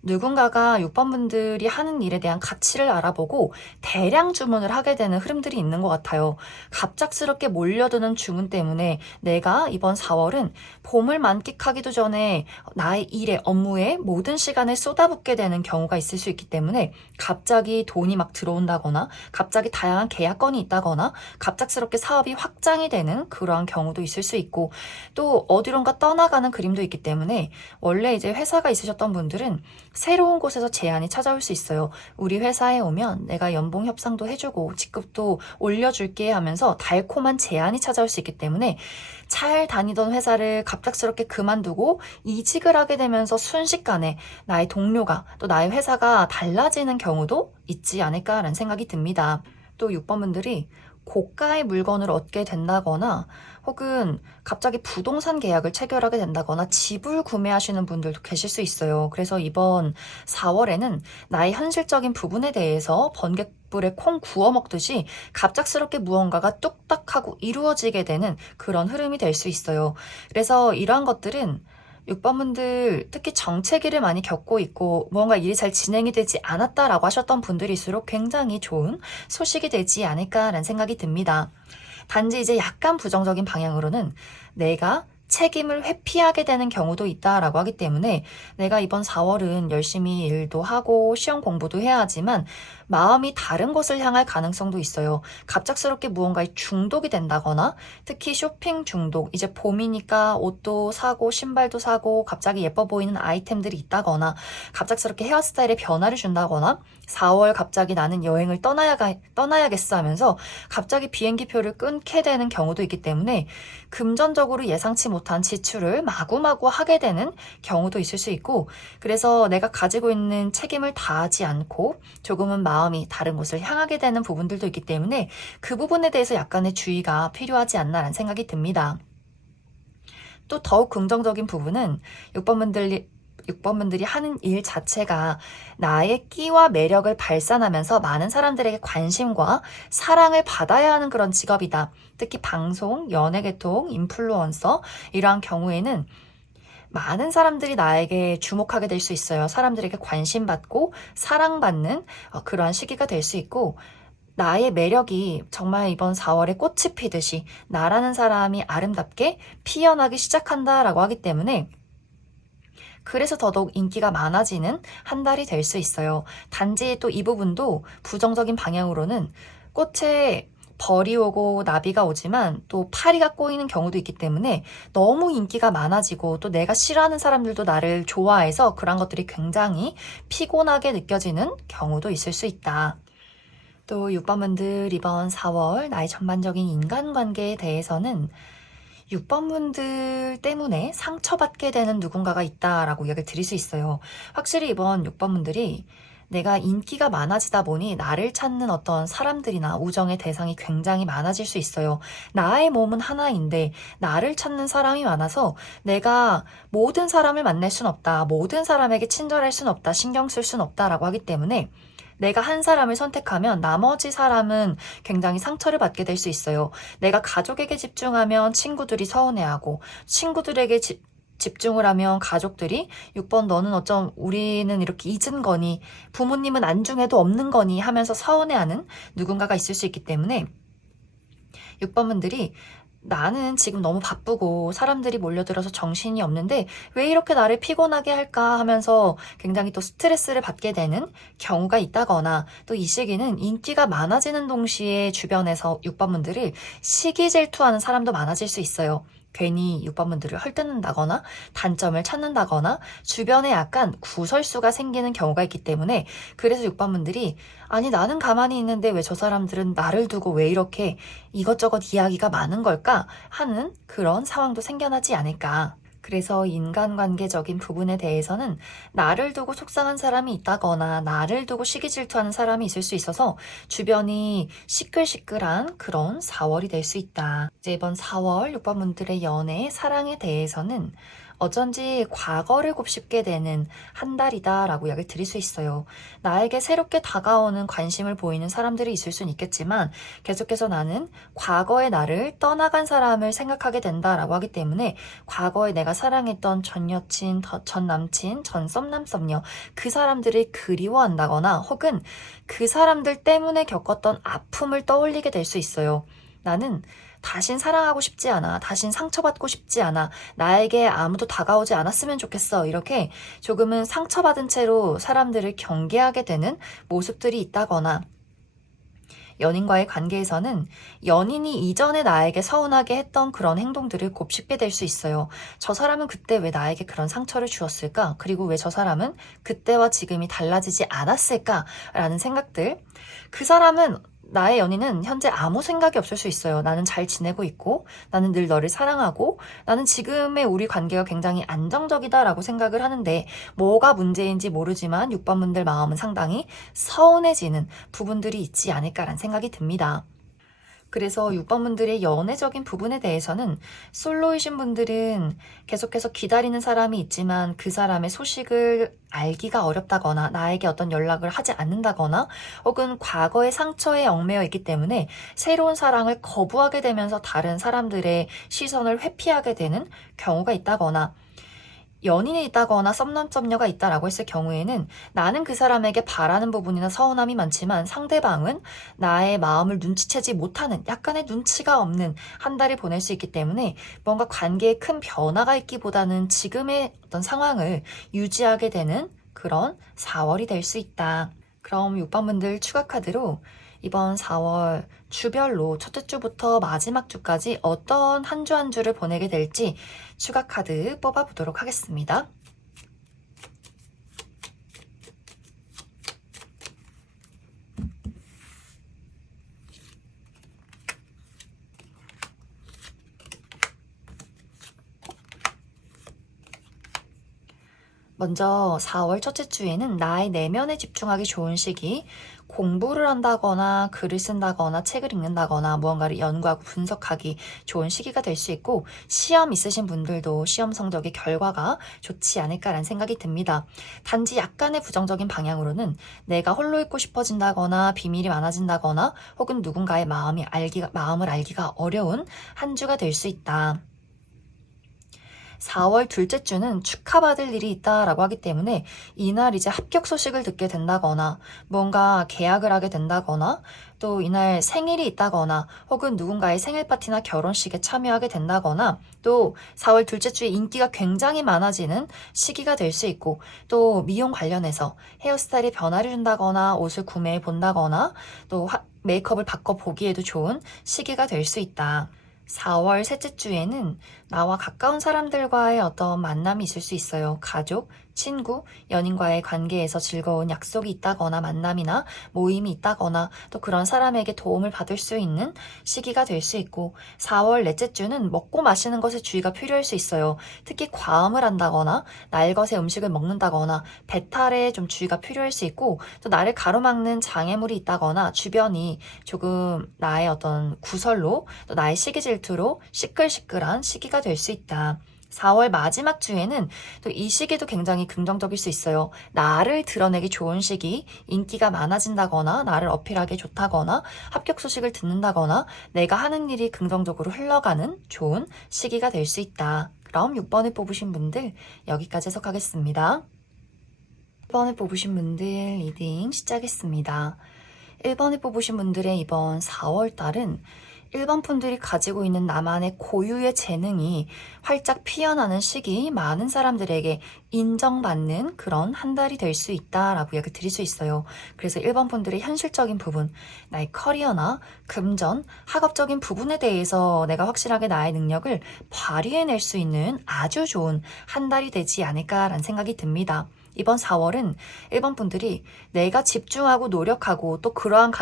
누군가가 6번 분들이 하는 일에 대한 가치를 알아보고 대량 주문을 하게 되는 흐름들이 있는 것 같아요. 갑작스럽게 몰려드는 주문 때문에 내가 이번 4월은 봄을 만끽하기도 전에 나의 일에, 업무에 모든 시간을 쏟아붓게 되는 경우가 있을 수 있기 때문에 갑자기 돈이 막 들어온다거나 갑자기 다양한 계약건이 있다거나 갑작스럽게 사업이 확장이 되는 그러한 경우도 있을 수 있고, 또 어디론가 떠나가는 그림도 있기 때문에 원래 이제 회사가 있으셨던 분들은 새로운 곳에서 제안이 찾아올 수 있어요. 우리 회사에 오면 내가 연봉 협상도 해주고 직급도 올려줄게 하면서 달콤한 제안이 찾아올 수 있기 때문에 잘 다니던 회사를 갑작스럽게 그만두고 이직을 하게 되면서 순식간에 나의 동료가 또 나의 회사가 달라지는 경우도 있지 않을까라는 생각이 듭니다. 또 6번 분들이 고가의 물건을 얻게 된다거나 혹은 갑자기 부동산 계약을 체결하게 된다거나 집을 구매하시는 분들도 계실 수 있어요. 그래서 이번 4월에는 나의 현실적인 부분에 대해서 번갯불에 콩 구워 먹듯이 갑작스럽게 무언가가 뚝딱하고 이루어지게 되는 그런 흐름이 될 수 있어요. 그래서 이러한 것들은 6번 분들 특히 정체기를 많이 겪고 있고 무언가 일이 잘 진행이 되지 않았다라고 하셨던 분들일수록 굉장히 좋은 소식이 되지 않을까라는 생각이 듭니다. 단지 이제 약간 부정적인 방향으로는 내가 책임을 회피하게 되는 경우도 있다라고 하기 때문에 내가 이번 4월은 열심히 일도 하고 시험 공부도 해야 하지만 마음이 다른 곳을 향할 가능성도 있어요. 갑작스럽게 무언가에 중독이 된다거나 특히 쇼핑 중독, 이제 봄이니까 옷도 사고 신발도 사고 갑자기 예뻐 보이는 아이템들이 있다거나 갑작스럽게 헤어스타일에 변화를 준다거나 4월 갑자기 나는 여행을 떠나야겠어 하면서 갑자기 비행기표를 끊게 되는 경우도 있기 때문에 금전적으로 예상치 못한 지출을 마구마구 하게 되는 경우도 있을 수 있고, 그래서 내가 가지고 있는 책임을 다하지 않고 조금은 마음이 다른 곳을 향하게 되는 부분들도 있기 때문에 그 부분에 대해서 약간의 주의가 필요하지 않나라는 생각이 듭니다. 또 더욱 긍정적인 부분은 6번 분들이 하는 일 자체가 나의 끼와 매력을 발산하면서 많은 사람들에게 관심과 사랑을 받아야 하는 그런 직업이다. 특히 방송, 연예계통, 인플루언서 이러한 경우에는 많은 사람들이 나에게 주목하게 될 수 있어요. 사람들에게 관심받고 사랑받는 그러한 시기가 될 수 있고, 나의 매력이 정말 이번 4월에 꽃이 피듯이 나라는 사람이 아름답게 피어나기 시작한다라고 하기 때문에 그래서 더더욱 인기가 많아지는 한 달이 될 수 있어요. 단지 또 이 부분도 부정적인 방향으로는 꽃에 벌이 오고 나비가 오지만 또 파리가 꼬이는 경우도 있기 때문에 너무 인기가 많아지고 또 내가 싫어하는 사람들도 나를 좋아해서 그런 것들이 굉장히 피곤하게 느껴지는 경우도 있을 수 있다. 또 6번 분들 이번 4월 나의 전반적인 인간관계에 대해서는 6번 분들 때문에 상처받게 되는 누군가가 있다라고 이야기를 드릴 수 있어요. 확실히 이번 6번 분들이 내가 인기가 많아지다 보니 나를 찾는 어떤 사람들이나 우정의 대상이 굉장히 많아질 수 있어요. 나의 몸은 하나인데 나를 찾는 사람이 많아서 내가 모든 사람을 만날 순 없다. 모든 사람에게 친절할 순 없다. 신경 쓸 순 없다라고 하기 때문에 내가 한 사람을 선택하면 나머지 사람은 굉장히 상처를 받게 될 수 있어요. 내가 가족에게 집중하면 친구들이 서운해하고 친구들에게 집중을 하면 가족들이 6번 너는 어쩜 우리는 이렇게 잊은 거니 부모님은 안중에도 없는 거니 하면서 서운해하는 누군가가 있을 수 있기 때문에 6번 분들이 나는 지금 너무 바쁘고 사람들이 몰려들어서 정신이 없는데 왜 이렇게 나를 피곤하게 할까 하면서 굉장히 또 스트레스를 받게 되는 경우가 있다거나, 또 이 시기는 인기가 많아지는 동시에 주변에서 6번 분들을 시기 질투하는 사람도 많아질 수 있어요. 괜히 6번분들을 헐뜯는다거나 단점을 찾는다거나 주변에 약간 구설수가 생기는 경우가 있기 때문에 그래서 6번분들이 아니 나는 가만히 있는데 왜 저 사람들은 나를 두고 왜 이렇게 이것저것 이야기가 많은 걸까 하는 그런 상황도 생겨나지 않을까. 그래서 인간관계적인 부분에 대해서는 나를 두고 속상한 사람이 있다거나 나를 두고 시기질투하는 사람이 있을 수 있어서 주변이 시끌시끌한 그런 4월이 될 수 있다. 이제 이번 4월 6번분들의 연애, 사랑에 대해서는 어쩐지 과거를 곱씹게 되는 한 달이다 라고 이야기를 드릴 수 있어요. 나에게 새롭게 다가오는 관심을 보이는 사람들이 있을 수는 있겠지만 계속해서 나는 과거의 나를 떠나간 사람을 생각하게 된다라고 하기 때문에 과거에 내가 사랑했던 전 여친, 전 남친, 전 썸남 썸녀 그 사람들을 그리워한다거나 혹은 그 사람들 때문에 겪었던 아픔을 떠올리게 될 수 있어요. 나는 다신 사랑하고 싶지 않아. 다신 상처받고 싶지 않아. 나에게 아무도 다가오지 않았으면 좋겠어. 이렇게 조금은 상처받은 채로 사람들을 경계하게 되는 모습들이 있다거나 연인과의 관계에서는 연인이 이전에 나에게 서운하게 했던 그런 행동들을 곱씹게 될 수 있어요. 저 사람은 그때 왜 나에게 그런 상처를 주었을까? 그리고 왜 저 사람은 그때와 지금이 달라지지 않았을까? 라는 생각들. 그 사람은 나의 연인은 현재 아무 생각이 없을 수 있어요. 나는 잘 지내고 있고, 나는 늘 너를 사랑하고, 나는 지금의 우리 관계가 굉장히 안정적이다라고 생각을 하는데, 뭐가 문제인지 모르지만 6번분들 마음은 상당히 서운해지는 부분들이 있지 않을까라는 생각이 듭니다. 그래서 6번분들의 연애적인 부분에 대해서는 솔로이신 분들은 계속해서 기다리는 사람이 있지만 그 사람의 소식을 알기가 어렵다거나 나에게 어떤 연락을 하지 않는다거나 혹은 과거의 상처에 얽매여 있기 때문에 새로운 사랑을 거부하게 되면서 다른 사람들의 시선을 회피하게 되는 경우가 있다거나 연인이 있다거나 썸남썸녀가 있다라고 했을 경우에는 나는 그 사람에게 바라는 부분이나 서운함이 많지만 상대방은 나의 마음을 눈치채지 못하는 약간의 눈치가 없는 한 달을 보낼 수 있기 때문에 뭔가 관계에 큰 변화가 있기보다는 지금의 어떤 상황을 유지하게 되는 그런 4월이 될 수 있다. 그럼 6번분들 추가 카드로 이번 4월 주별로 첫째 주부터 마지막 주까지 어떤 한 주 한 주를 보내게 될지 추가 카드 뽑아보도록 하겠습니다. 먼저 4월 첫째 주에는 나의 내면에 집중하기 좋은 시기, 공부를 한다거나 글을 쓴다거나 책을 읽는다거나 무언가를 연구하고 분석하기 좋은 시기가 될 수 있고 시험 있으신 분들도 시험 성적의 결과가 좋지 않을까라는 생각이 듭니다. 단지 약간의 부정적인 방향으로는 내가 홀로 있고 싶어진다거나 비밀이 많아진다거나 혹은 누군가의 마음을 알기가 어려운 한 주가 될 수 있다. 4월 둘째 주는 축하받을 일이 있다라고 하기 때문에 이날 이제 합격 소식을 듣게 된다거나 뭔가 계약을 하게 된다거나 또 이날 생일이 있다거나 혹은 누군가의 생일 파티나 결혼식에 참여하게 된다거나 또 4월 둘째 주에 인기가 굉장히 많아지는 시기가 될 수 있고 또 미용 관련해서 헤어스타일이 변화를 준다거나 옷을 구매해 본다거나 또 메이크업을 바꿔보기에도 좋은 시기가 될 수 있다. 4월 셋째 주에는 나와 가까운 사람들과의 어떤 만남이 있을 수 있어요. 가족, 친구, 연인과의 관계에서 즐거운 약속이 있다거나 만남이나 모임이 있다거나 또 그런 사람에게 도움을 받을 수 있는 시기가 될 수 있고 4월 넷째 주는 먹고 마시는 것에 주의가 필요할 수 있어요. 특히 과음을 한다거나 날것의 음식을 먹는다거나 배탈에 좀 주의가 필요할 수 있고 또 나를 가로막는 장애물이 있다거나 주변이 조금 나의 어떤 구설로 또 나의 시기 질투로 시끌시끌한 시기가 될 수 있다. 4월 마지막 주에는 또 이 시기도 굉장히 긍정적일 수 있어요. 나를 드러내기 좋은 시기, 인기가 많아진다거나 나를 어필하기 좋다거나 합격 소식을 듣는다거나 내가 하는 일이 긍정적으로 흘러가는 좋은 시기가 될 수 있다. 그럼 6번을 뽑으신 분들 여기까지 해석하겠습니다. 1번을 뽑으신 분들 리딩 시작했습니다. 1번을 뽑으신 분들의 이번 4월 달은 1번 분들이 가지고 있는 나만의 고유의 재능이 활짝 피어나는 시기, 많은 사람들에게 인정받는 그런 한 달이 될 수 있다라고 이야기 드릴 수 있어요. 그래서 1번 분들의 현실적인 부분, 나의 커리어나 금전, 학업적인 부분에 대해서 내가 확실하게 나의 능력을 발휘해낼 수 있는 아주 좋은 한 달이 되지 않을까라는 생각이 듭니다. 이번 4월은 1번 분들이 내가 집중하고 노력하고 또 그러한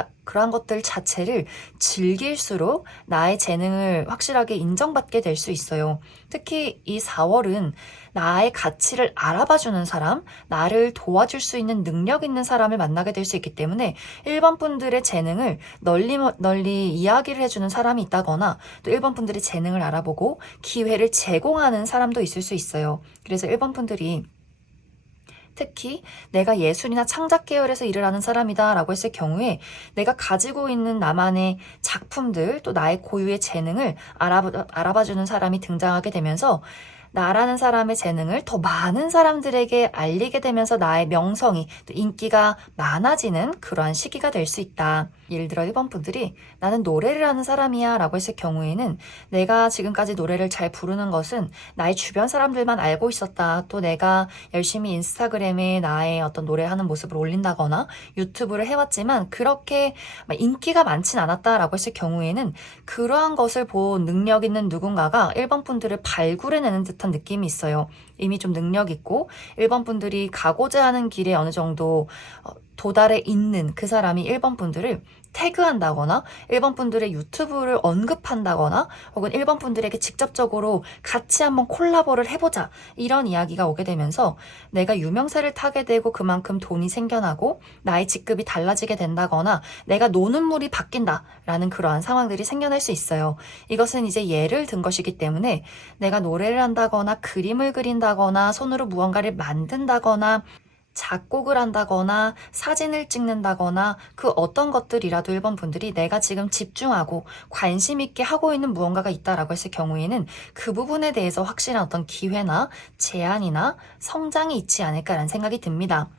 것들 자체를 즐길수록 나의 재능을 확실하게 인정받게 될 수 있어요. 특히 이 4월은 나의 가치를 알아봐주는 사람, 나를 도와줄 수 있는 능력 있는 사람을 만나게 될 수 있기 때문에 1번 분들의 재능을 널리 이야기를 해주는 사람이 있다거나 또 1번 분들의 재능을 알아보고 기회를 제공하는 사람도 있을 수 있어요. 그래서 1번 분들이 특히 내가 예술이나 창작 계열에서 일을 하는 사람이다 라고 했을 경우에 내가 가지고 있는 나만의 작품들 또 나의 고유의 재능을 알아봐주는 사람이 등장하게 되면서 나라는 사람의 재능을 더 많은 사람들에게 알리게 되면서 나의 명성이 또 인기가 많아지는 그러한 시기가 될 수 있다. 예를 들어 1번 분들이 나는 노래를 하는 사람이야 라고 했을 경우에는 내가 지금까지 노래를 잘 부르는 것은 나의 주변 사람들만 알고 있었다. 또 내가 열심히 인스타그램에 나의 어떤 노래하는 모습을 올린다거나 유튜브를 해왔지만 그렇게 인기가 많진 않았다라고 했을 경우에는 그러한 것을 본 능력 있는 누군가가 1번 분들을 발굴해내는 듯한 느낌이 있어요. 이미 좀 능력 있고 1번 분들이 가고자 하는 길에 어느 정도 도달해 있는 그 사람이 1번 분들을 태그한다거나 1번 분들의 유튜브를 언급한다거나 혹은 1번 분들에게 직접적으로 같이 한번 콜라보를 해보자 이런 이야기가 오게 되면서 내가 유명세를 타게 되고 그만큼 돈이 생겨나고 나의 직급이 달라지게 된다거나 내가 노는 물이 바뀐다라는 그러한 상황들이 생겨날 수 있어요. 이것은 이제 예를 든 것이기 때문에 내가 노래를 한다거나 그림을 그린다거나 손으로 무언가를 만든다거나 작곡을 한다거나 사진을 찍는다거나 그 어떤 것들이라도 1번 분들이 내가 지금 집중하고 관심 있게 하고 있는 무언가가 있다라고 했을 경우에는 그 부분에 대해서 확실한 어떤 기회나 제안이나 성장이 있지 않을까라는 생각이 듭니다.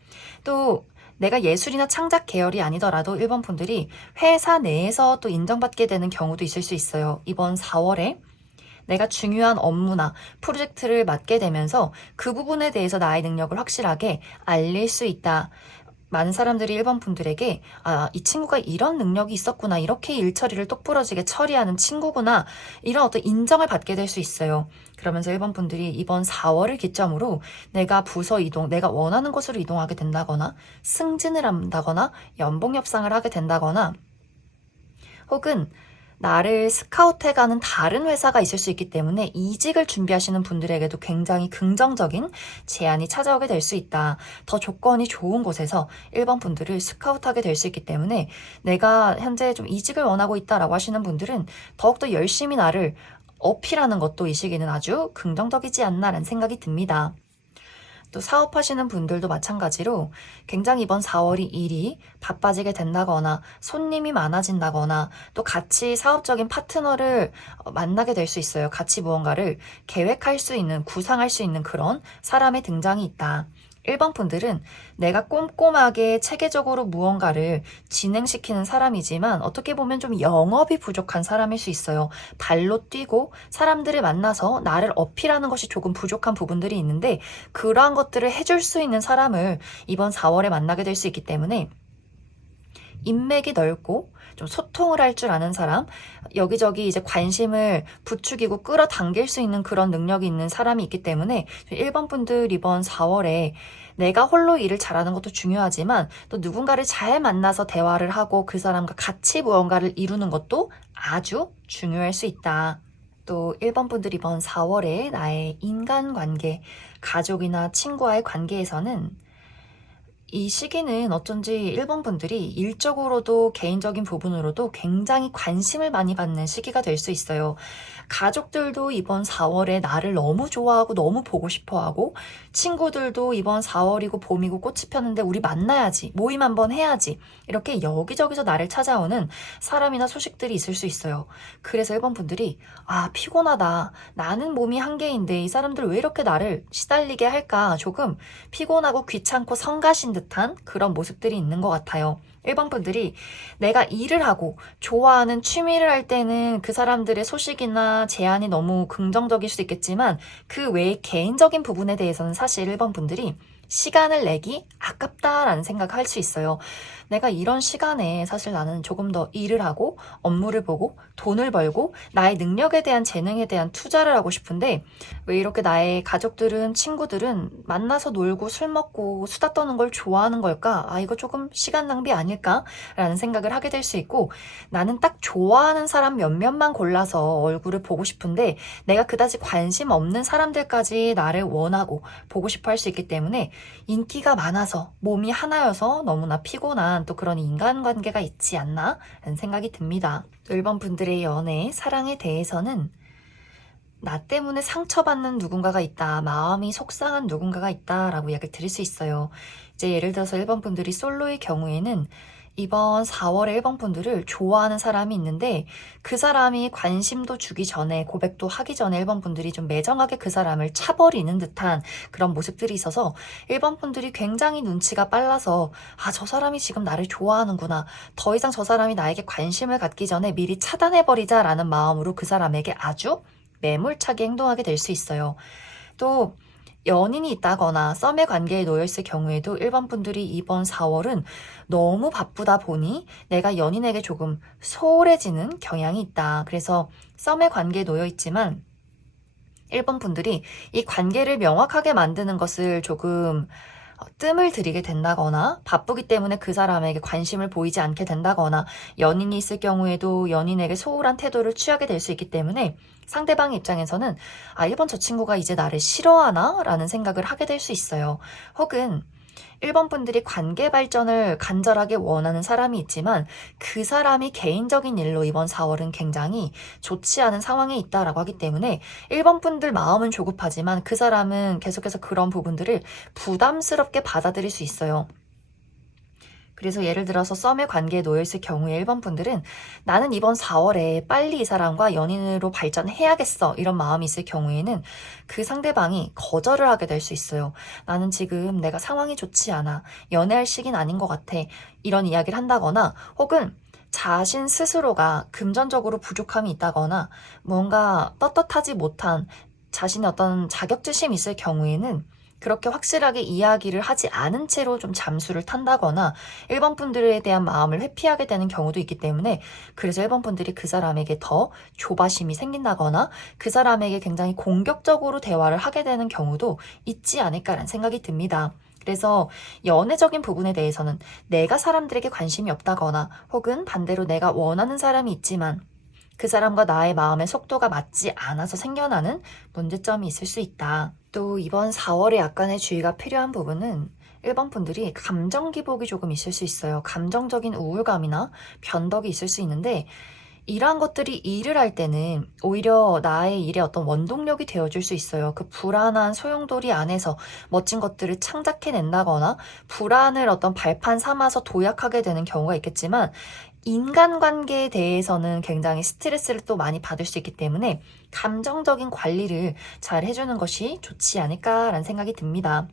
또 내가 예술이나 창작 계열이 아니더라도 1번 분들이 회사 내에서 또 인정받게 되는 경우도 있을 수 있어요. 이번 4월에 내가 중요한 업무나 프로젝트를 맡게 되면서 그 부분에 대해서 나의 능력을 확실하게 알릴 수 있다. 많은 사람들이 1번 분들에게 이 친구가 이런 능력이 있었구나. 이렇게 일 처리를 똑부러지게 처리하는 친구구나. 이런 어떤 인정을 받게 될 수 있어요. 그러면서 1번 분들이 이번 4월을 기점으로 내가 부서 이동, 내가 원하는 곳으로 이동하게 된다거나 승진을 한다거나 연봉 협상을 하게 된다거나 혹은 나를 스카우트해가는 다른 회사가 있을 수 있기 때문에 이직을 준비하시는 분들에게도 굉장히 긍정적인 제안이 찾아오게 될 수 있다. 더 조건이 좋은 곳에서 1번 분들을 스카우트하게 될 수 있기 때문에 내가 현재 좀 이직을 원하고 있다라고 하시는 분들은 더욱더 열심히 나를 어필하는 것도 이 시기는 아주 긍정적이지 않나라는 생각이 듭니다. 또 사업하시는 분들도 마찬가지로 굉장히 이번 4월이 일이 바빠지게 된다거나 손님이 많아진다거나 또 같이 사업적인 파트너를 만나게 될 수 있어요. 같이 무언가를 계획할 수 있는, 구상할 수 있는 그런 사람의 등장이 있다. 1번 분들은 내가 꼼꼼하게 체계적으로 무언가를 진행시키는 사람이지만 어떻게 보면 좀 영업이 부족한 사람일 수 있어요. 발로 뛰고 사람들을 만나서 나를 어필하는 것이 조금 부족한 부분들이 있는데 그러한 것들을 해줄 수 있는 사람을 이번 4월에 만나게 될 수 있기 때문에 인맥이 넓고 좀 소통을 할 줄 아는 사람, 여기저기 이제 관심을 부추기고 끌어당길 수 있는 그런 능력이 있는 사람이 있기 때문에 1번 분들 이번 4월에 내가 홀로 일을 잘하는 것도 중요하지만 또 누군가를 잘 만나서 대화를 하고 그 사람과 같이 무언가를 이루는 것도 아주 중요할 수 있다. 또 1번 분들 이번 4월에 나의 인간관계, 가족이나 친구와의 관계에서는 이 시기는 어쩐지 1번 분들이 일적으로도 개인적인 부분으로도 굉장히 관심을 많이 받는 시기가 될 수 있어요. 가족들도 이번 4월에 나를 너무 좋아하고 너무 보고 싶어하고 친구들도 이번 4월이고 봄이고 꽃이 폈는데 우리 만나야지, 모임 한번 해야지 이렇게 여기저기서 나를 찾아오는 사람이나 소식들이 있을 수 있어요. 그래서 1번 분들이 피곤하다. 나는 몸이 한계인데 이 사람들 왜 이렇게 나를 시달리게 할까? 조금 피곤하고 귀찮고 성가신 듯 듯한 그런 모습들이 있는 것 같아요. 1번 분들이 내가 일을 하고 좋아하는 취미를 할 때는 그 사람들의 소식이나 제안이 너무 긍정적일 수 있겠지만 그 외의 개인적인 부분에 대해서는 사실 1번 분들이 시간을 내기 아깝다라는 생각을 할 수 있어요. 내가 이런 시간에 사실 나는 조금 더 일을 하고 업무를 보고 돈을 벌고 나의 능력에 대한 재능에 대한 투자를 하고 싶은데 왜 이렇게 나의 가족들은 친구들은 만나서 놀고 술 먹고 수다 떠는 걸 좋아하는 걸까? 아, 이거 조금 시간 낭비 아닐까? 라는 생각을 하게 될 수 있고 나는 딱 좋아하는 사람 몇몇만 골라서 얼굴을 보고 싶은데 내가 그다지 관심 없는 사람들까지 나를 원하고 보고 싶어 할 수 있기 때문에 인기가 많아서 몸이 하나여서 너무나 피곤한 또 그런 인간관계가 있지 않나 라는 생각이 듭니다. 또 1번 분들의 연애, 사랑에 대해서는 나 때문에 상처받는 누군가가 있다, 마음이 속상한 누군가가 있다라고 이야기를 드릴 수 있어요. 이제 예를 들어서 1번 분들이 솔로의 경우에는 이번 4월에 1번 분들을 좋아하는 사람이 있는데 그 사람이 관심도 주기 전에 고백도 하기 전에 1번 분들이 좀 매정하게 그 사람을 차버리는 듯한 그런 모습들이 있어서 1번 분들이 굉장히 눈치가 빨라서 아, 저 사람이 지금 나를 좋아하는구나. 더 이상 저 사람이 나에게 관심을 갖기 전에 미리 차단해버리자라는 마음으로 그 사람에게 아주 매몰차게 행동하게 될 수 있어요. 또 연인이 있다거나 썸의 관계에 놓여있을 경우에도 1번 분들이 이번 4월은 너무 바쁘다 보니 내가 연인에게 조금 소홀해지는 경향이 있다. 그래서 썸의 관계에 놓여있지만 1번 분들이 이 관계를 명확하게 만드는 것을 조금 뜸을 들이게 된다거나 바쁘기 때문에 그 사람에게 관심을 보이지 않게 된다거나 연인이 있을 경우에도 연인에게 소홀한 태도를 취하게 될 수 있기 때문에 상대방 입장에서는 아, 1번 저 친구가 이제 나를 싫어하나? 라는 생각을 하게 될 수 있어요. 혹은 1번 분들이 관계 발전을 간절하게 원하는 사람이 있지만 그 사람이 개인적인 일로 이번 4월은 굉장히 좋지 않은 상황에 있다라고 하기 때문에 1번 분들 마음은 조급하지만 그 사람은 계속해서 그런 부분들을 부담스럽게 받아들일 수 있어요. 그래서 예를 들어서 썸의 관계에 놓여있을 경우에 1번 분들은 나는 이번 4월에 빨리 이 사람과 연인으로 발전해야겠어 이런 마음이 있을 경우에는 그 상대방이 거절을 하게 될 수 있어요. 나는 지금 내가 상황이 좋지 않아. 연애할 시기는 아닌 것 같아. 이런 이야기를 한다거나 혹은 자신 스스로가 금전적으로 부족함이 있다거나 뭔가 떳떳하지 못한 자신의 어떤 자격지심이 있을 경우에는 그렇게 확실하게 이야기를 하지 않은 채로 좀 잠수를 탄다거나 1번 분들에 대한 마음을 회피하게 되는 경우도 있기 때문에 그래서 1번 분들이 그 사람에게 더 조바심이 생긴다거나 그 사람에게 굉장히 공격적으로 대화를 하게 되는 경우도 있지 않을까라는 생각이 듭니다. 그래서 연애적인 부분에 대해서는 내가 사람들에게 관심이 없다거나 혹은 반대로 내가 원하는 사람이 있지만 그 사람과 나의 마음의 속도가 맞지 않아서 생겨나는 문제점이 있을 수 있다. 또 이번 4월에 약간의 주의가 필요한 부분은 1번 분들이 감정 기복이 조금 있을 수 있어요. 감정적인 우울감이나 변덕이 있을 수 있는데 이러한 것들이 일을 할 때는 오히려 나의 일에 어떤 원동력이 되어줄 수 있어요. 그 불안한 소용돌이 안에서 멋진 것들을 창작해낸다거나 불안을 어떤 발판 삼아서 도약하게 되는 경우가 있겠지만 인간관계에 대해서는 굉장히 스트레스를 또 많이 받을 수 있기 때문에 감정적인 관리를 잘 해주는 것이 좋지 않을까라는 생각이 듭니다.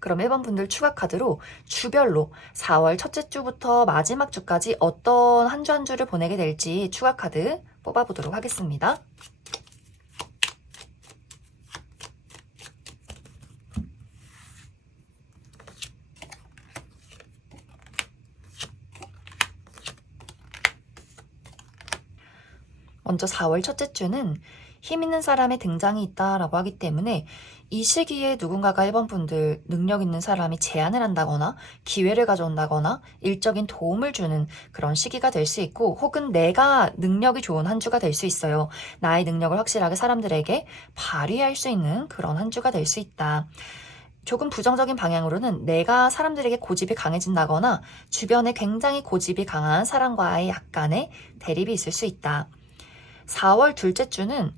그럼 1번 분들 추가 카드로 주별로 4월 첫째 주부터 마지막 주까지 어떤 한 주 한 주를 보내게 될지 추가 카드 뽑아보도록 하겠습니다. 먼저 4월 첫째 주는 힘 있는 사람의 등장이 있다라고 하기 때문에 이 시기에 누군가가 1번 분들 능력 있는 사람이 제안을 한다거나 기회를 가져온다거나 일적인 도움을 주는 그런 시기가 될 수 있고 혹은 내가 능력이 좋은 한 주가 될 수 있어요. 나의 능력을 확실하게 사람들에게 발휘할 수 있는 그런 한 주가 될 수 있다. 조금 부정적인 방향으로는 내가 사람들에게 고집이 강해진다거나 주변에 굉장히 고집이 강한 사람과의 약간의 대립이 있을 수 있다. 4월 둘째 주는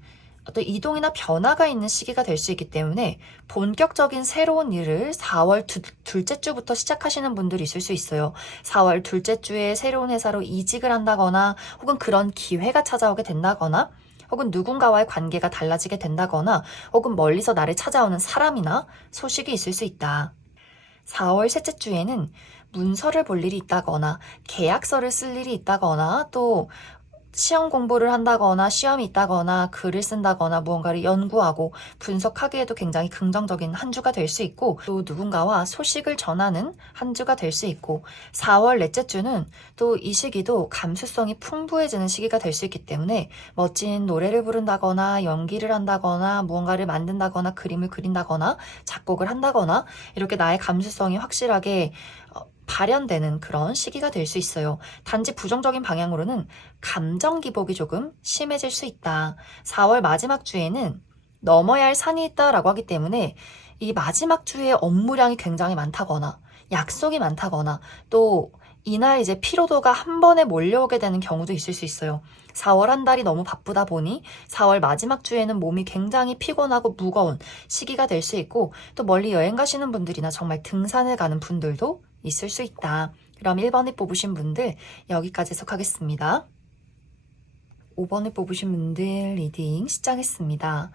어떤 이동이나 변화가 있는 시기가 될 수 있기 때문에 본격적인 새로운 일을 4월 둘째 주부터 시작하시는 분들이 있을 수 있어요. 4월 둘째 주에 새로운 회사로 이직을 한다거나 혹은 그런 기회가 찾아오게 된다거나 혹은 누군가와의 관계가 달라지게 된다거나 혹은 멀리서 나를 찾아오는 사람이나 소식이 있을 수 있다. 4월 셋째 주에는 문서를 볼 일이 있다거나 계약서를 쓸 일이 있다거나 또 시험 공부를 한다거나 시험이 있다거나 글을 쓴다거나 무언가를 연구하고 분석하기에도 굉장히 긍정적인 한 주가 될 수 있고 또 누군가와 소식을 전하는 한 주가 될 수 있고 4월 넷째 주는 또 이 시기도 감수성이 풍부해지는 시기가 될 수 있기 때문에 멋진 노래를 부른다거나 연기를 한다거나 무언가를 만든다거나 그림을 그린다거나 작곡을 한다거나 이렇게 나의 감수성이 확실하게 발현되는 그런 시기가 될 수 있어요. 단지 부정적인 방향으로는 감정 기복이 조금 심해질 수 있다. 4월 마지막 주에는 넘어야 할 산이 있다라고 하기 때문에 이 마지막 주에 업무량이 굉장히 많다거나 약속이 많다거나 또 이날 이제 피로도가 한 번에 몰려오게 되는 경우도 있을 수 있어요. 4월 한 달이 너무 바쁘다 보니 4월 마지막 주에는 몸이 굉장히 피곤하고 무거운 시기가 될 수 있고 또 멀리 여행 가시는 분들이나 정말 등산을 가는 분들도 있을 수 있다. 그럼 1번을 뽑으신 분들 여기까지 해석하겠습니다. 5번을 뽑으신 분들 리딩 시작했습니다.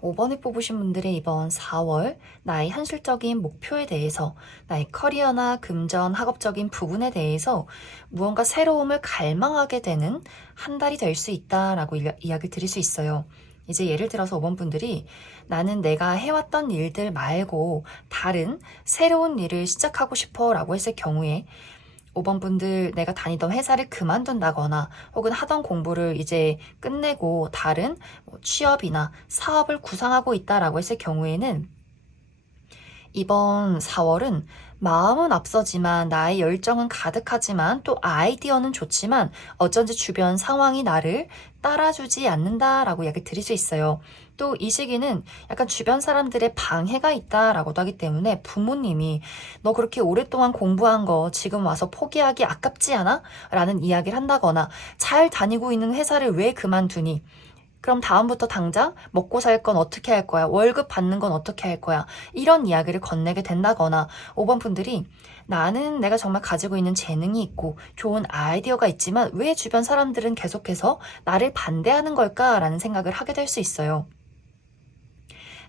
5번을 뽑으신 분들의 이번 4월 나의 현실적인 목표에 대해서 나의 커리어나 금전, 학업적인 부분에 대해서 무언가 새로움을 갈망하게 되는 한 달이 될 수 있다라고 이야기를 드릴 수 있어요. 이제 예를 들어서 5번 분들이 나는 내가 해왔던 일들 말고 다른 새로운 일을 시작하고 싶어 라고 했을 경우에 5번 분들 내가 다니던 회사를 그만둔다거나 혹은 하던 공부를 이제 끝내고 다른 취업이나 사업을 구상하고 있다라고 했을 경우에는 이번 4월은 마음은 앞서지만 나의 열정은 가득하지만 또 아이디어는 좋지만 어쩐지 주변 상황이 나를 따라주지 않는다라고 이야기 드릴 수 있어요. 또 이 시기는 약간 주변 사람들의 방해가 있다라고도 하기 때문에 부모님이 너 그렇게 오랫동안 공부한 거 지금 와서 포기하기 아깝지 않아? 라는 이야기를 한다거나 잘 다니고 있는 회사를 왜 그만두니? 그럼 다음부터 당장 먹고 살 건 어떻게 할 거야? 월급 받는 건 어떻게 할 거야? 이런 이야기를 건네게 된다거나 5번 분들이 나는 내가 정말 가지고 있는 재능이 있고 좋은 아이디어가 있지만 왜 주변 사람들은 계속해서 나를 반대하는 걸까라는 생각을 하게 될 수 있어요.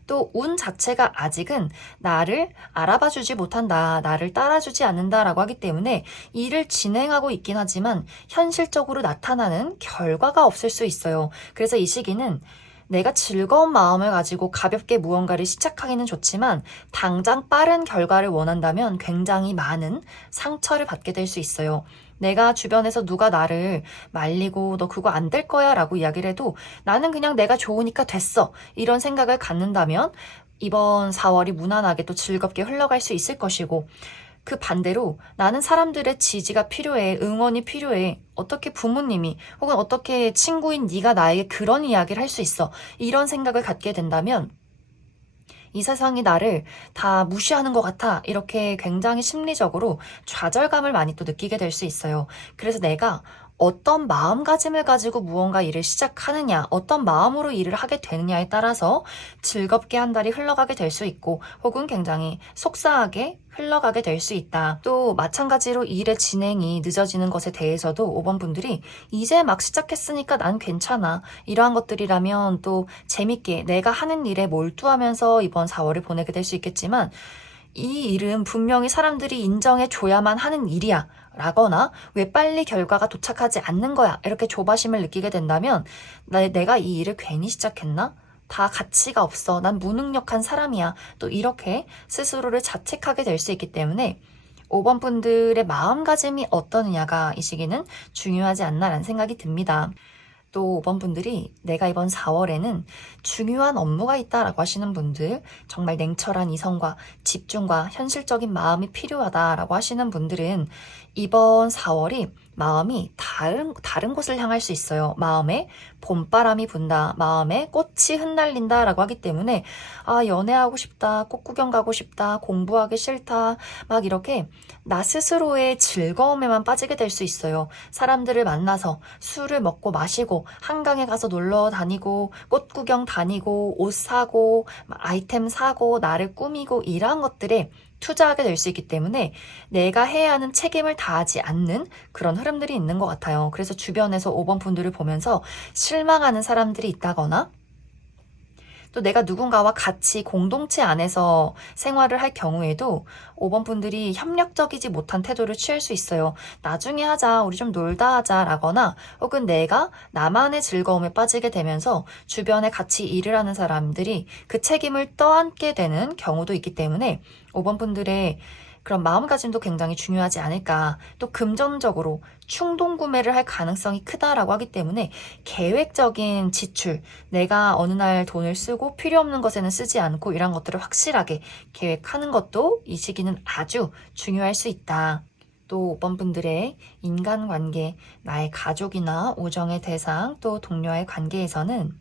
또 운 자체가 아직은 나를 알아봐주지 못한다, 나를 따라주지 않는다라고 하기 때문에 일을 진행하고 있긴 하지만 현실적으로 나타나는 결과가 없을 수 있어요. 그래서 이 시기는 내가 즐거운 마음을 가지고 가볍게 무언가를 시작하기는 좋지만 당장 빠른 결과를 원한다면 굉장히 많은 상처를 받게 될 수 있어요. 내가 주변에서 누가 나를 말리고 너 그거 안 될 거야 라고 이야기를 해도 나는 그냥 내가 좋으니까 됐어 이런 생각을 갖는다면 이번 4월이 무난하게 또 즐겁게 흘러갈 수 있을 것이고 그 반대로 나는 사람들의 지지가 필요해, 응원이 필요해. 어떻게 부모님이 혹은 어떻게 친구인 네가 나에게 그런 이야기를 할 수 있어. 이런 생각을 갖게 된다면 이 세상이 나를 다 무시하는 것 같아. 이렇게 굉장히 심리적으로 좌절감을 많이 또 느끼게 될 수 있어요. 그래서 내가 어떤 마음가짐을 가지고 무언가 일을 시작하느냐, 어떤 마음으로 일을 하게 되느냐에 따라서 즐겁게 한 달이 흘러가게 될 수 있고, 혹은 굉장히 속상하게 흘러가게 될 수 있다. 또 마찬가지로 일의 진행이 늦어지는 것에 대해서도 5번 분들이 이제 막 시작했으니까 난 괜찮아. 이러한 것들이라면 또 재밌게 내가 하는 일에 몰두하면서 이번 4월을 보내게 될 수 있겠지만 이 일은 분명히 사람들이 인정해 줘야만 하는 일이야. 라거나 왜 빨리 결과가 도착하지 않는 거야. 이렇게 조바심을 느끼게 된다면 내가 이 일을 괜히 시작했나? 다 가치가 없어. 난 무능력한 사람이야. 또 이렇게 스스로를 자책하게 될 수 있기 때문에 5번 분들의 마음가짐이 어떠느냐가 이 시기는 중요하지 않나라는 생각이 듭니다. 또 5번 분들이 내가 이번 4월에는 중요한 업무가 있다라고 하시는 분들, 정말 냉철한 이성과 집중과 현실적인 마음이 필요하다라고 하시는 분들은 이번 4월이 마음이 다른 곳을 향할 수 있어요. 마음에 봄바람이 분다, 마음에 꽃이 흩날린다 라고 하기 때문에 연애하고 싶다, 꽃구경 가고 싶다, 공부하기 싫다, 막 이렇게 나 스스로의 즐거움에만 빠지게 될 수 있어요. 사람들을 만나서 술을 먹고 마시고 한강에 가서 놀러 다니고 꽃구경 다니고 옷 사고 아이템 사고 나를 꾸미고 이러한 것들에 투자하게 될 수 있기 때문에 내가 해야 하는 책임을 다하지 않는 그런 흐름들이 있는 것 같아요. 그래서 주변에서 5번 분들을 보면서 실망하는 사람들이 있다거나 또 내가 누군가와 같이 공동체 안에서 생활을 할 경우에도 5번 분들이 협력적이지 못한 태도를 취할 수 있어요. 나중에 하자, 우리 좀 놀다 하자 라거나 혹은 내가 나만의 즐거움에 빠지게 되면서 주변에 같이 일을 하는 사람들이 그 책임을 떠안게 되는 경우도 있기 때문에 5번 분들의 그런 마음가짐도 굉장히 중요하지 않을까. 또 금전적으로 충동 구매를 할 가능성이 크다라고 하기 때문에 계획적인 지출, 내가 어느 날 돈을 쓰고 필요 없는 것에는 쓰지 않고 이런 것들을 확실하게 계획하는 것도 이 시기는 아주 중요할 수 있다. 또 5번 분들의 인간관계, 나의 가족이나 우정의 대상, 또 동료와의 관계에서는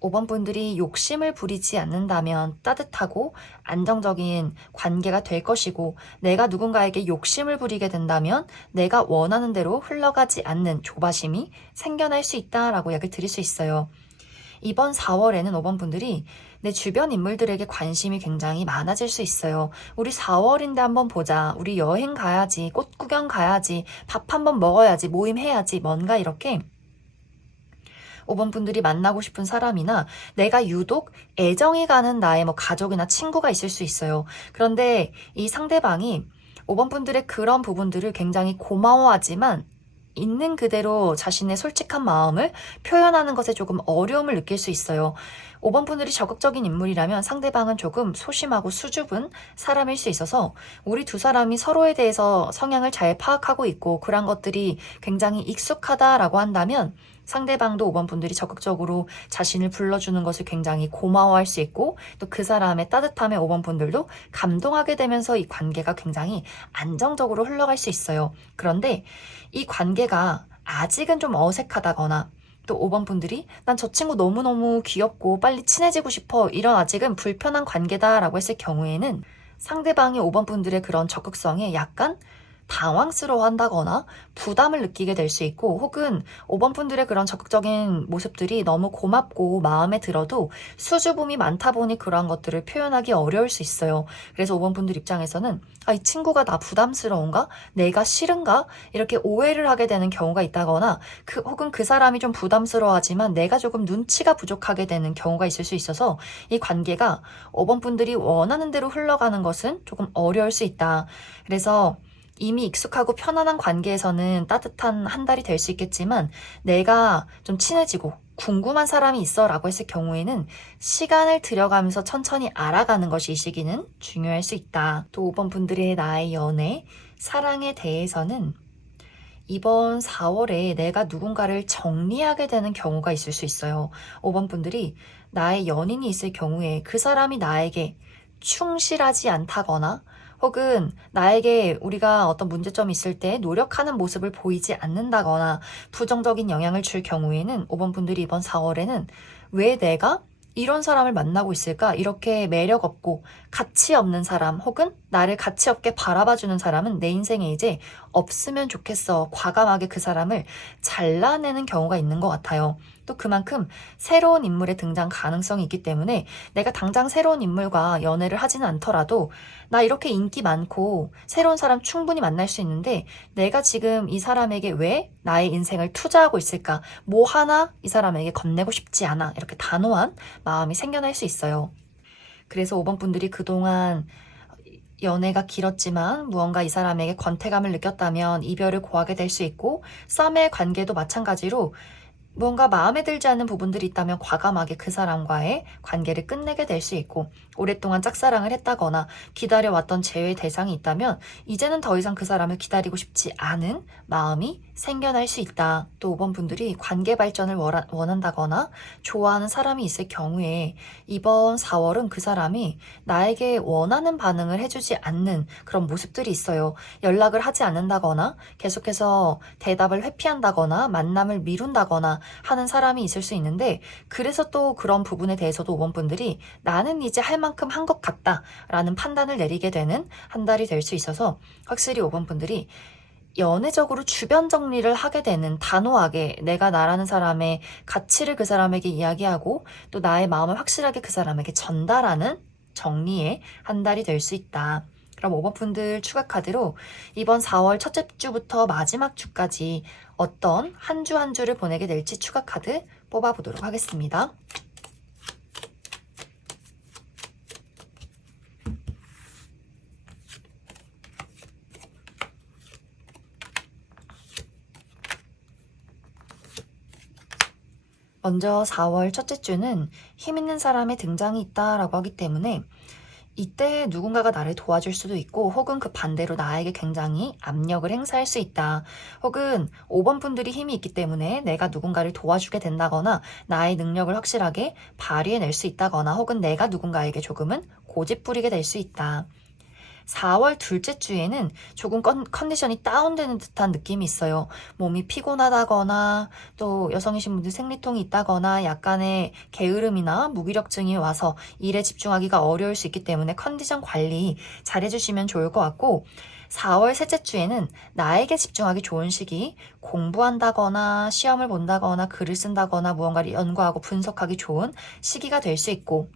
5번 분들이 욕심을 부리지 않는다면 따뜻하고 안정적인 관계가 될 것이고, 내가 누군가에게 욕심을 부리게 된다면 내가 원하는 대로 흘러가지 않는 조바심이 생겨날 수 있다라고 이야기를 드릴 수 있어요. 이번 4월에는 5번 분들이 내 주변 인물들에게 관심이 굉장히 많아질 수 있어요. 우리 4월인데 한번 보자. 우리 여행 가야지. 꽃 구경 가야지. 밥 한번 먹어야지. 모임 해야지. 뭔가 이렇게 5번 분들이 만나고 싶은 사람이나 내가 유독 애정이 가는 나의 가족이나 친구가 있을 수 있어요. 그런데 이 상대방이 5번 분들의 그런 부분들을 굉장히 고마워하지만 있는 그대로 자신의 솔직한 마음을 표현하는 것에 조금 어려움을 느낄 수 있어요. 5번 분들이 적극적인 인물이라면 상대방은 조금 소심하고 수줍은 사람일 수 있어서 우리 두 사람이 서로에 대해서 성향을 잘 파악하고 있고 그런 것들이 굉장히 익숙하다라고 한다면 상대방도 5번 분들이 적극적으로 자신을 불러주는 것을 굉장히 고마워할 수 있고 또 그 사람의 따뜻함에 5번 분들도 감동하게 되면서 이 관계가 굉장히 안정적으로 흘러갈 수 있어요. 그런데 이 관계가 아직은 좀 어색하다거나 또 5번 분들이 난 저 친구 너무너무 귀엽고 빨리 친해지고 싶어 이런 아직은 불편한 관계다라고 했을 경우에는 상대방이 5번 분들의 그런 적극성에 약간 당황스러워 한다거나 부담을 느끼게 될 수 있고 혹은 5번 분들의 그런 적극적인 모습들이 너무 고맙고 마음에 들어도 수줍음이 많다 보니 그러한 것들을 표현하기 어려울 수 있어요. 그래서 5번 분들 입장에서는 이 친구가 나 부담스러운가? 내가 싫은가? 이렇게 오해를 하게 되는 경우가 있다거나 혹은 그 사람이 좀 부담스러워하지만 내가 조금 눈치가 부족하게 되는 경우가 있을 수 있어서 이 관계가 5번 분들이 원하는 대로 흘러가는 것은 조금 어려울 수 있다. 그래서 이미 익숙하고 편안한 관계에서는 따뜻한 한 달이 될 수 있겠지만 내가 좀 친해지고 궁금한 사람이 있어 라고 했을 경우에는 시간을 들여가면서 천천히 알아가는 것이 이 시기는 중요할 수 있다. 또 5번 분들의 나의 연애, 사랑에 대해서는 이번 4월에 내가 누군가를 정리하게 되는 경우가 있을 수 있어요. 5번 분들이 나의 연인이 있을 경우에 그 사람이 나에게 충실하지 않다거나 혹은 나에게 우리가 어떤 문제점이 있을 때 노력하는 모습을 보이지 않는다거나 부정적인 영향을 줄 경우에는 5번 분들이 이번 4월에는 왜 내가 이런 사람을 만나고 있을까? 이렇게 매력 없고 가치 없는 사람 혹은 나를 가치 없게 바라봐주는 사람은 내 인생에 이제 없으면 좋겠어. 과감하게 그 사람을 잘라내는 경우가 있는 것 같아요. 또 그만큼 새로운 인물의 등장 가능성이 있기 때문에 내가 당장 새로운 인물과 연애를 하지는 않더라도 나 이렇게 인기 많고 새로운 사람 충분히 만날 수 있는데 내가 지금 이 사람에게 왜 나의 인생을 투자하고 있을까? 뭐 하나 이 사람에게 건네고 싶지 않아. 이렇게 단호한 마음이 생겨날 수 있어요. 그래서 5번 분들이 그동안 연애가 길었지만 무언가 이 사람에게 권태감을 느꼈다면 이별을 고하게 될 수 있고 썸의 관계도 마찬가지로 뭔가 마음에 들지 않는 부분들이 있다면 과감하게 그 사람과의 관계를 끝내게 될 수 있고 오랫동안 짝사랑을 했다거나 기다려왔던 재회 대상이 있다면 이제는 더 이상 그 사람을 기다리고 싶지 않은 마음이 생겨날 수 있다. 또 5번 분들이 관계 발전을 원한다거나 좋아하는 사람이 있을 경우에 이번 4월은 그 사람이 나에게 원하는 반응을 해주지 않는 그런 모습들이 있어요. 연락을 하지 않는다거나 계속해서 대답을 회피한다거나 만남을 미룬다거나 하는 사람이 있을 수 있는데 그래서 또 그런 부분에 대해서도 5번 분들이 나는 이제 할 만큼 한 것 같다 라는 판단을 내리게 되는 한 달이 될 수 있어서 확실히 5번 분들이 연애적으로 주변 정리를 하게 되는 단호하게 내가 나라는 사람의 가치를 그 사람에게 이야기하고 또 나의 마음을 확실하게 그 사람에게 전달하는 정리의 한 달이 될 수 있다. 그럼 5번 분들 추가 카드로 이번 4월 첫째 주부터 마지막 주까지 어떤 한 주 한 주를 보내게 될지 추가 카드 뽑아보도록 하겠습니다. 먼저 4월 첫째 주는 힘 있는 사람의 등장이 있다라고 하기 때문에 이때 누군가가 나를 도와줄 수도 있고 혹은 그 반대로 나에게 굉장히 압력을 행사할 수 있다. 혹은 5번 분들이 힘이 있기 때문에 내가 누군가를 도와주게 된다거나 나의 능력을 확실하게 발휘해낼 수 있다거나 혹은 내가 누군가에게 조금은 고집 부리게 될 수 있다. 4월 둘째 주에는 조금 컨디션이 다운되는 듯한 느낌이 있어요. 몸이 피곤하다거나 또 여성이신 분들 생리통이 있다거나 약간의 게으름이나 무기력증이 와서 일에 집중하기가 어려울 수 있기 때문에 컨디션 관리 잘 해주시면 좋을 것 같고 4월 셋째 주에는 나에게 집중하기 좋은 시기, 공부한다거나 시험을 본다거나 글을 쓴다거나 무언가를 연구하고 분석하기 좋은 시기가 될 수 있고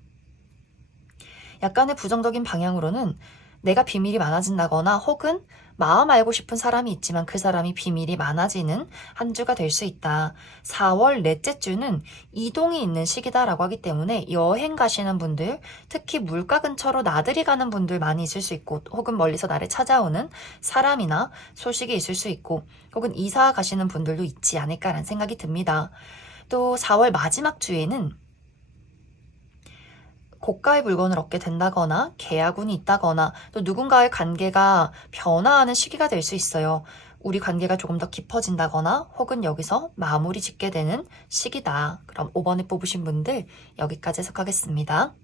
약간의 부정적인 방향으로는 내가 비밀이 많아진다거나 혹은 마음 알고 싶은 사람이 있지만 그 사람이 비밀이 많아지는 한 주가 될 수 있다. 4월 넷째 주는 이동이 있는 시기다라고 하기 때문에 여행 가시는 분들, 특히 물가 근처로 나들이 가는 분들 많이 있을 수 있고 혹은 멀리서 나를 찾아오는 사람이나 소식이 있을 수 있고 혹은 이사 가시는 분들도 있지 않을까라는 생각이 듭니다. 또 4월 마지막 주에는 고가의 물건을 얻게 된다거나 계약운이 있다거나 또 누군가의 관계가 변화하는 시기가 될 수 있어요. 우리 관계가 조금 더 깊어진다거나 혹은 여기서 마무리 짓게 되는 시기다. 그럼 5번에 뽑으신 분들 여기까지 해석하겠습니다.